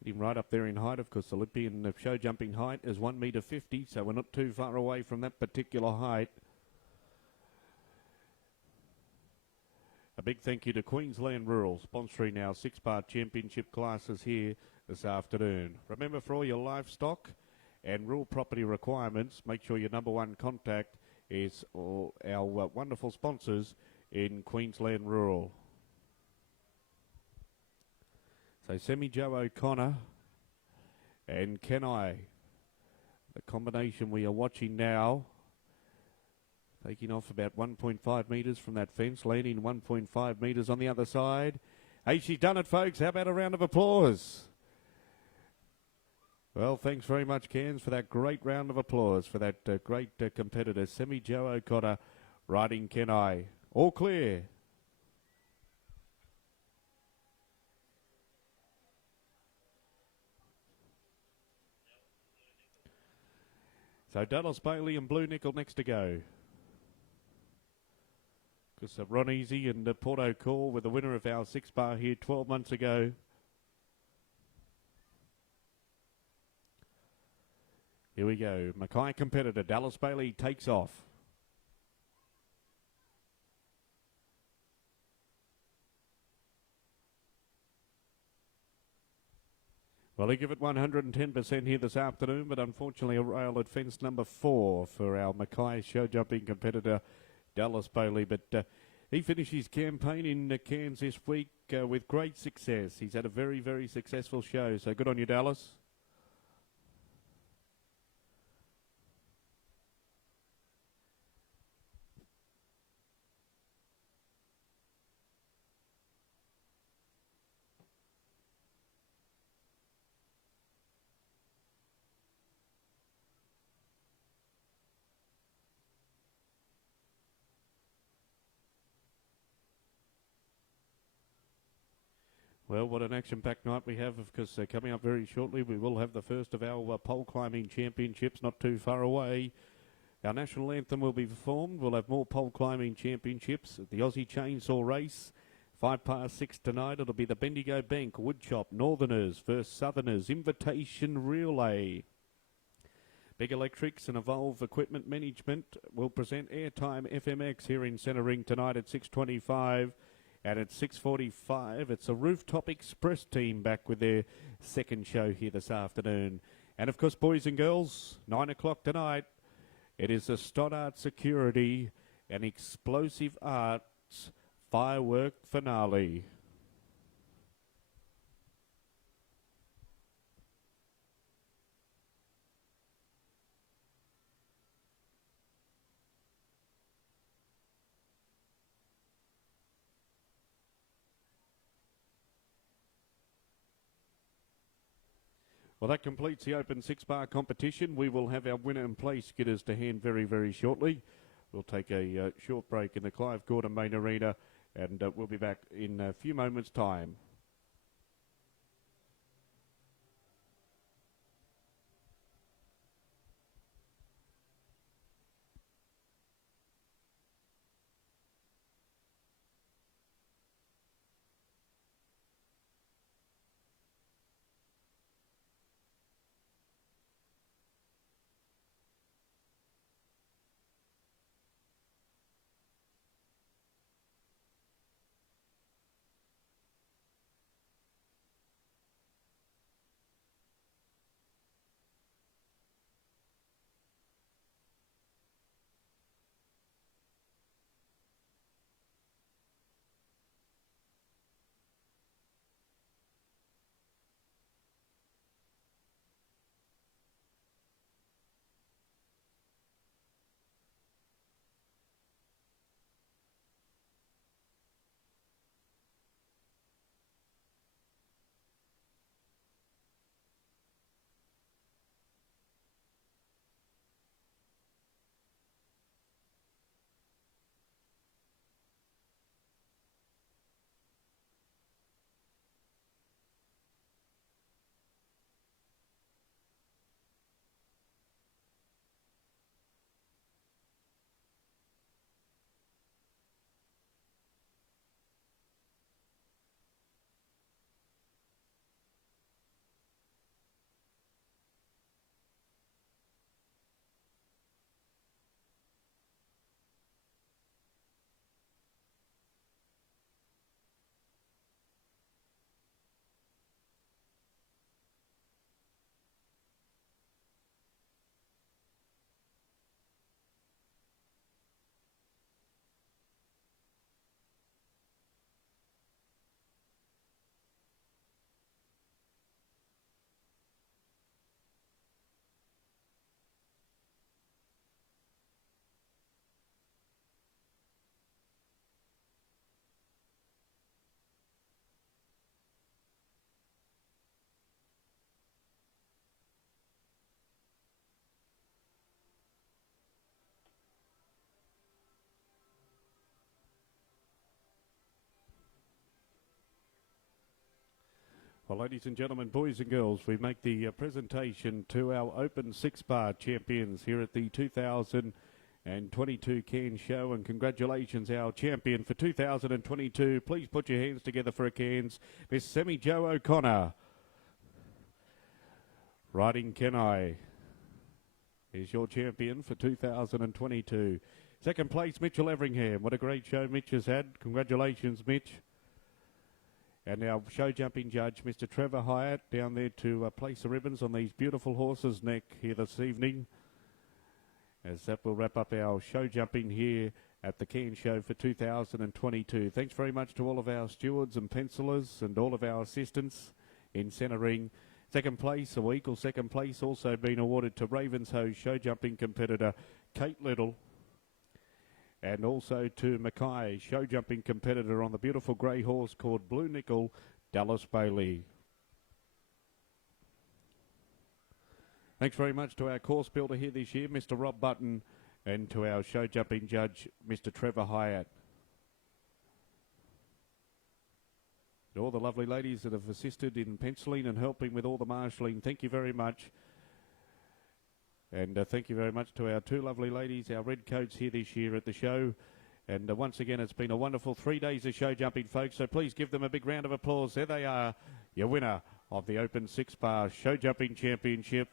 Him right up there in height. Of course, Olympian show jumping height is 1 metre 50, so we're not too far away from that particular height. A big thank you to Queensland Rural, sponsoring our 6-bar championship classes here this afternoon. Remember, for all your livestock and rural property requirements, make sure your number one contact is our wonderful sponsors in Queensland Rural. So Semi Joe O'Connor and Kenai, the combination we are watching now, taking off about 1.5 metres from that fence, landing 1.5 metres on the other side. Hey, she's done it, folks. How about a round of applause? Well, thanks very much, Cairns, for that great round of applause for that great competitor, Semi Joe O'Connor, riding Kenai. All clear. So Dallas Bailey and Blue Nickel next to go. Because Ron Easy and Porto Call were the winner of our 6-bar here 12 months ago. Here we go. Mackay competitor Dallas Bailey takes off. Well, they give it 110% here this afternoon, but unfortunately a rail at fence number 4 for our Mackay show jumping competitor Dallas Bailey. But he finished his campaign in Cairns this week with great success. He's had a very, very successful show, so good on you, Dallas. Well, what an action-packed night we have, because coming up very shortly we will have the first of our pole climbing championships not too far away. Our national anthem will be performed. We'll have more pole climbing championships. The Aussie Chainsaw Race, 6:05 tonight. It'll be the Bendigo Bank, Woodchop, Northerners versus Southerners, Invitation Relay. Big Electrics and Evolve Equipment Management will present Airtime FMX here in Centre Ring tonight at 6:25. And at 6:45, it's a Rooftop Express team back with their second show here this afternoon. And of course, boys and girls, 9 o'clock tonight, it is a Stoddart Security and Explosive Arts firework finale. Well, that completes the Open 6-bar competition. We will have our winner and place getters to hand very, very shortly. We'll take a short break in the Clive Gordon Main Arena, and we'll be back in a few moments' time. Well, ladies and gentlemen, boys and girls, we make the presentation to our Open 6-Bar champions here at the 2022 Cairns Show, and congratulations, our champion for 2022. Please put your hands together for a Cairns, Miss Semi Jo O'Connor. Riding Kenai is your champion for 2022. Second place, Mitchell Everingham. What a great show Mitch has had. Congratulations, Mitch. And our show jumping judge, Mr. Trevor Hyatt, down there to place the ribbons on these beautiful horses' neck here this evening. As that will wrap up our show jumping here at the Cairns Show for 2022. Thanks very much to all of our stewards and pencilers and all of our assistants in centering. Second place, or equal second place, also been awarded to Ravenshoe show jumping competitor Kate Little. And also to Mackay, show jumping competitor on the beautiful grey horse called Blue Nickel, Dallas Bailey. Thanks very much to our course builder here this year, Mr. Rob Button, and to our show jumping judge, Mr. Trevor Hyatt. To all the lovely ladies that have assisted in penciling and helping with all the marshalling, thank you very much. And thank you very much to our two lovely ladies, our red coats here this year at the show. And once again, it's been a wonderful 3 days of show jumping, folks. So please give them a big round of applause. There they are, your winner of the Open 6-Bar Show Jumping Championship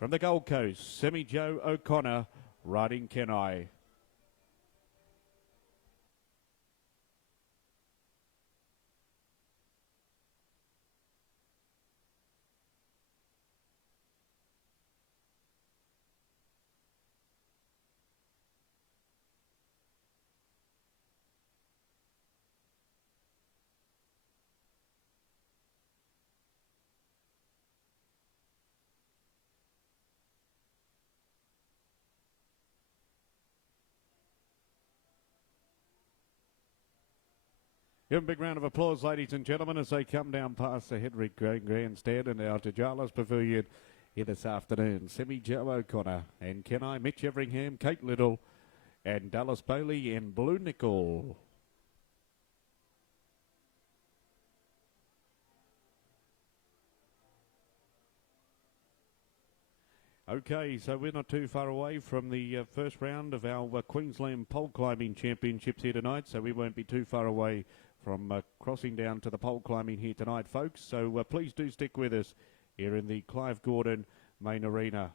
from the Gold Coast, Semi Jo O'Connor, riding Kenai. Give them a big round of applause, ladies and gentlemen, as they come down past the Hedrick Grandstand and our Tajalas Pavilion here this afternoon. Semi Jo O'Connor and Kenai, Mitch Everingham, Kate Little, and Dallas Bailey and Blue Nickel. Okay, so we're not too far away from the first round of our Queensland Pole Climbing Championships here tonight, so we won't be too far away from crossing down to the pole climbing here tonight, folks. So please do stick with us here in the Clive Gordon Main Arena.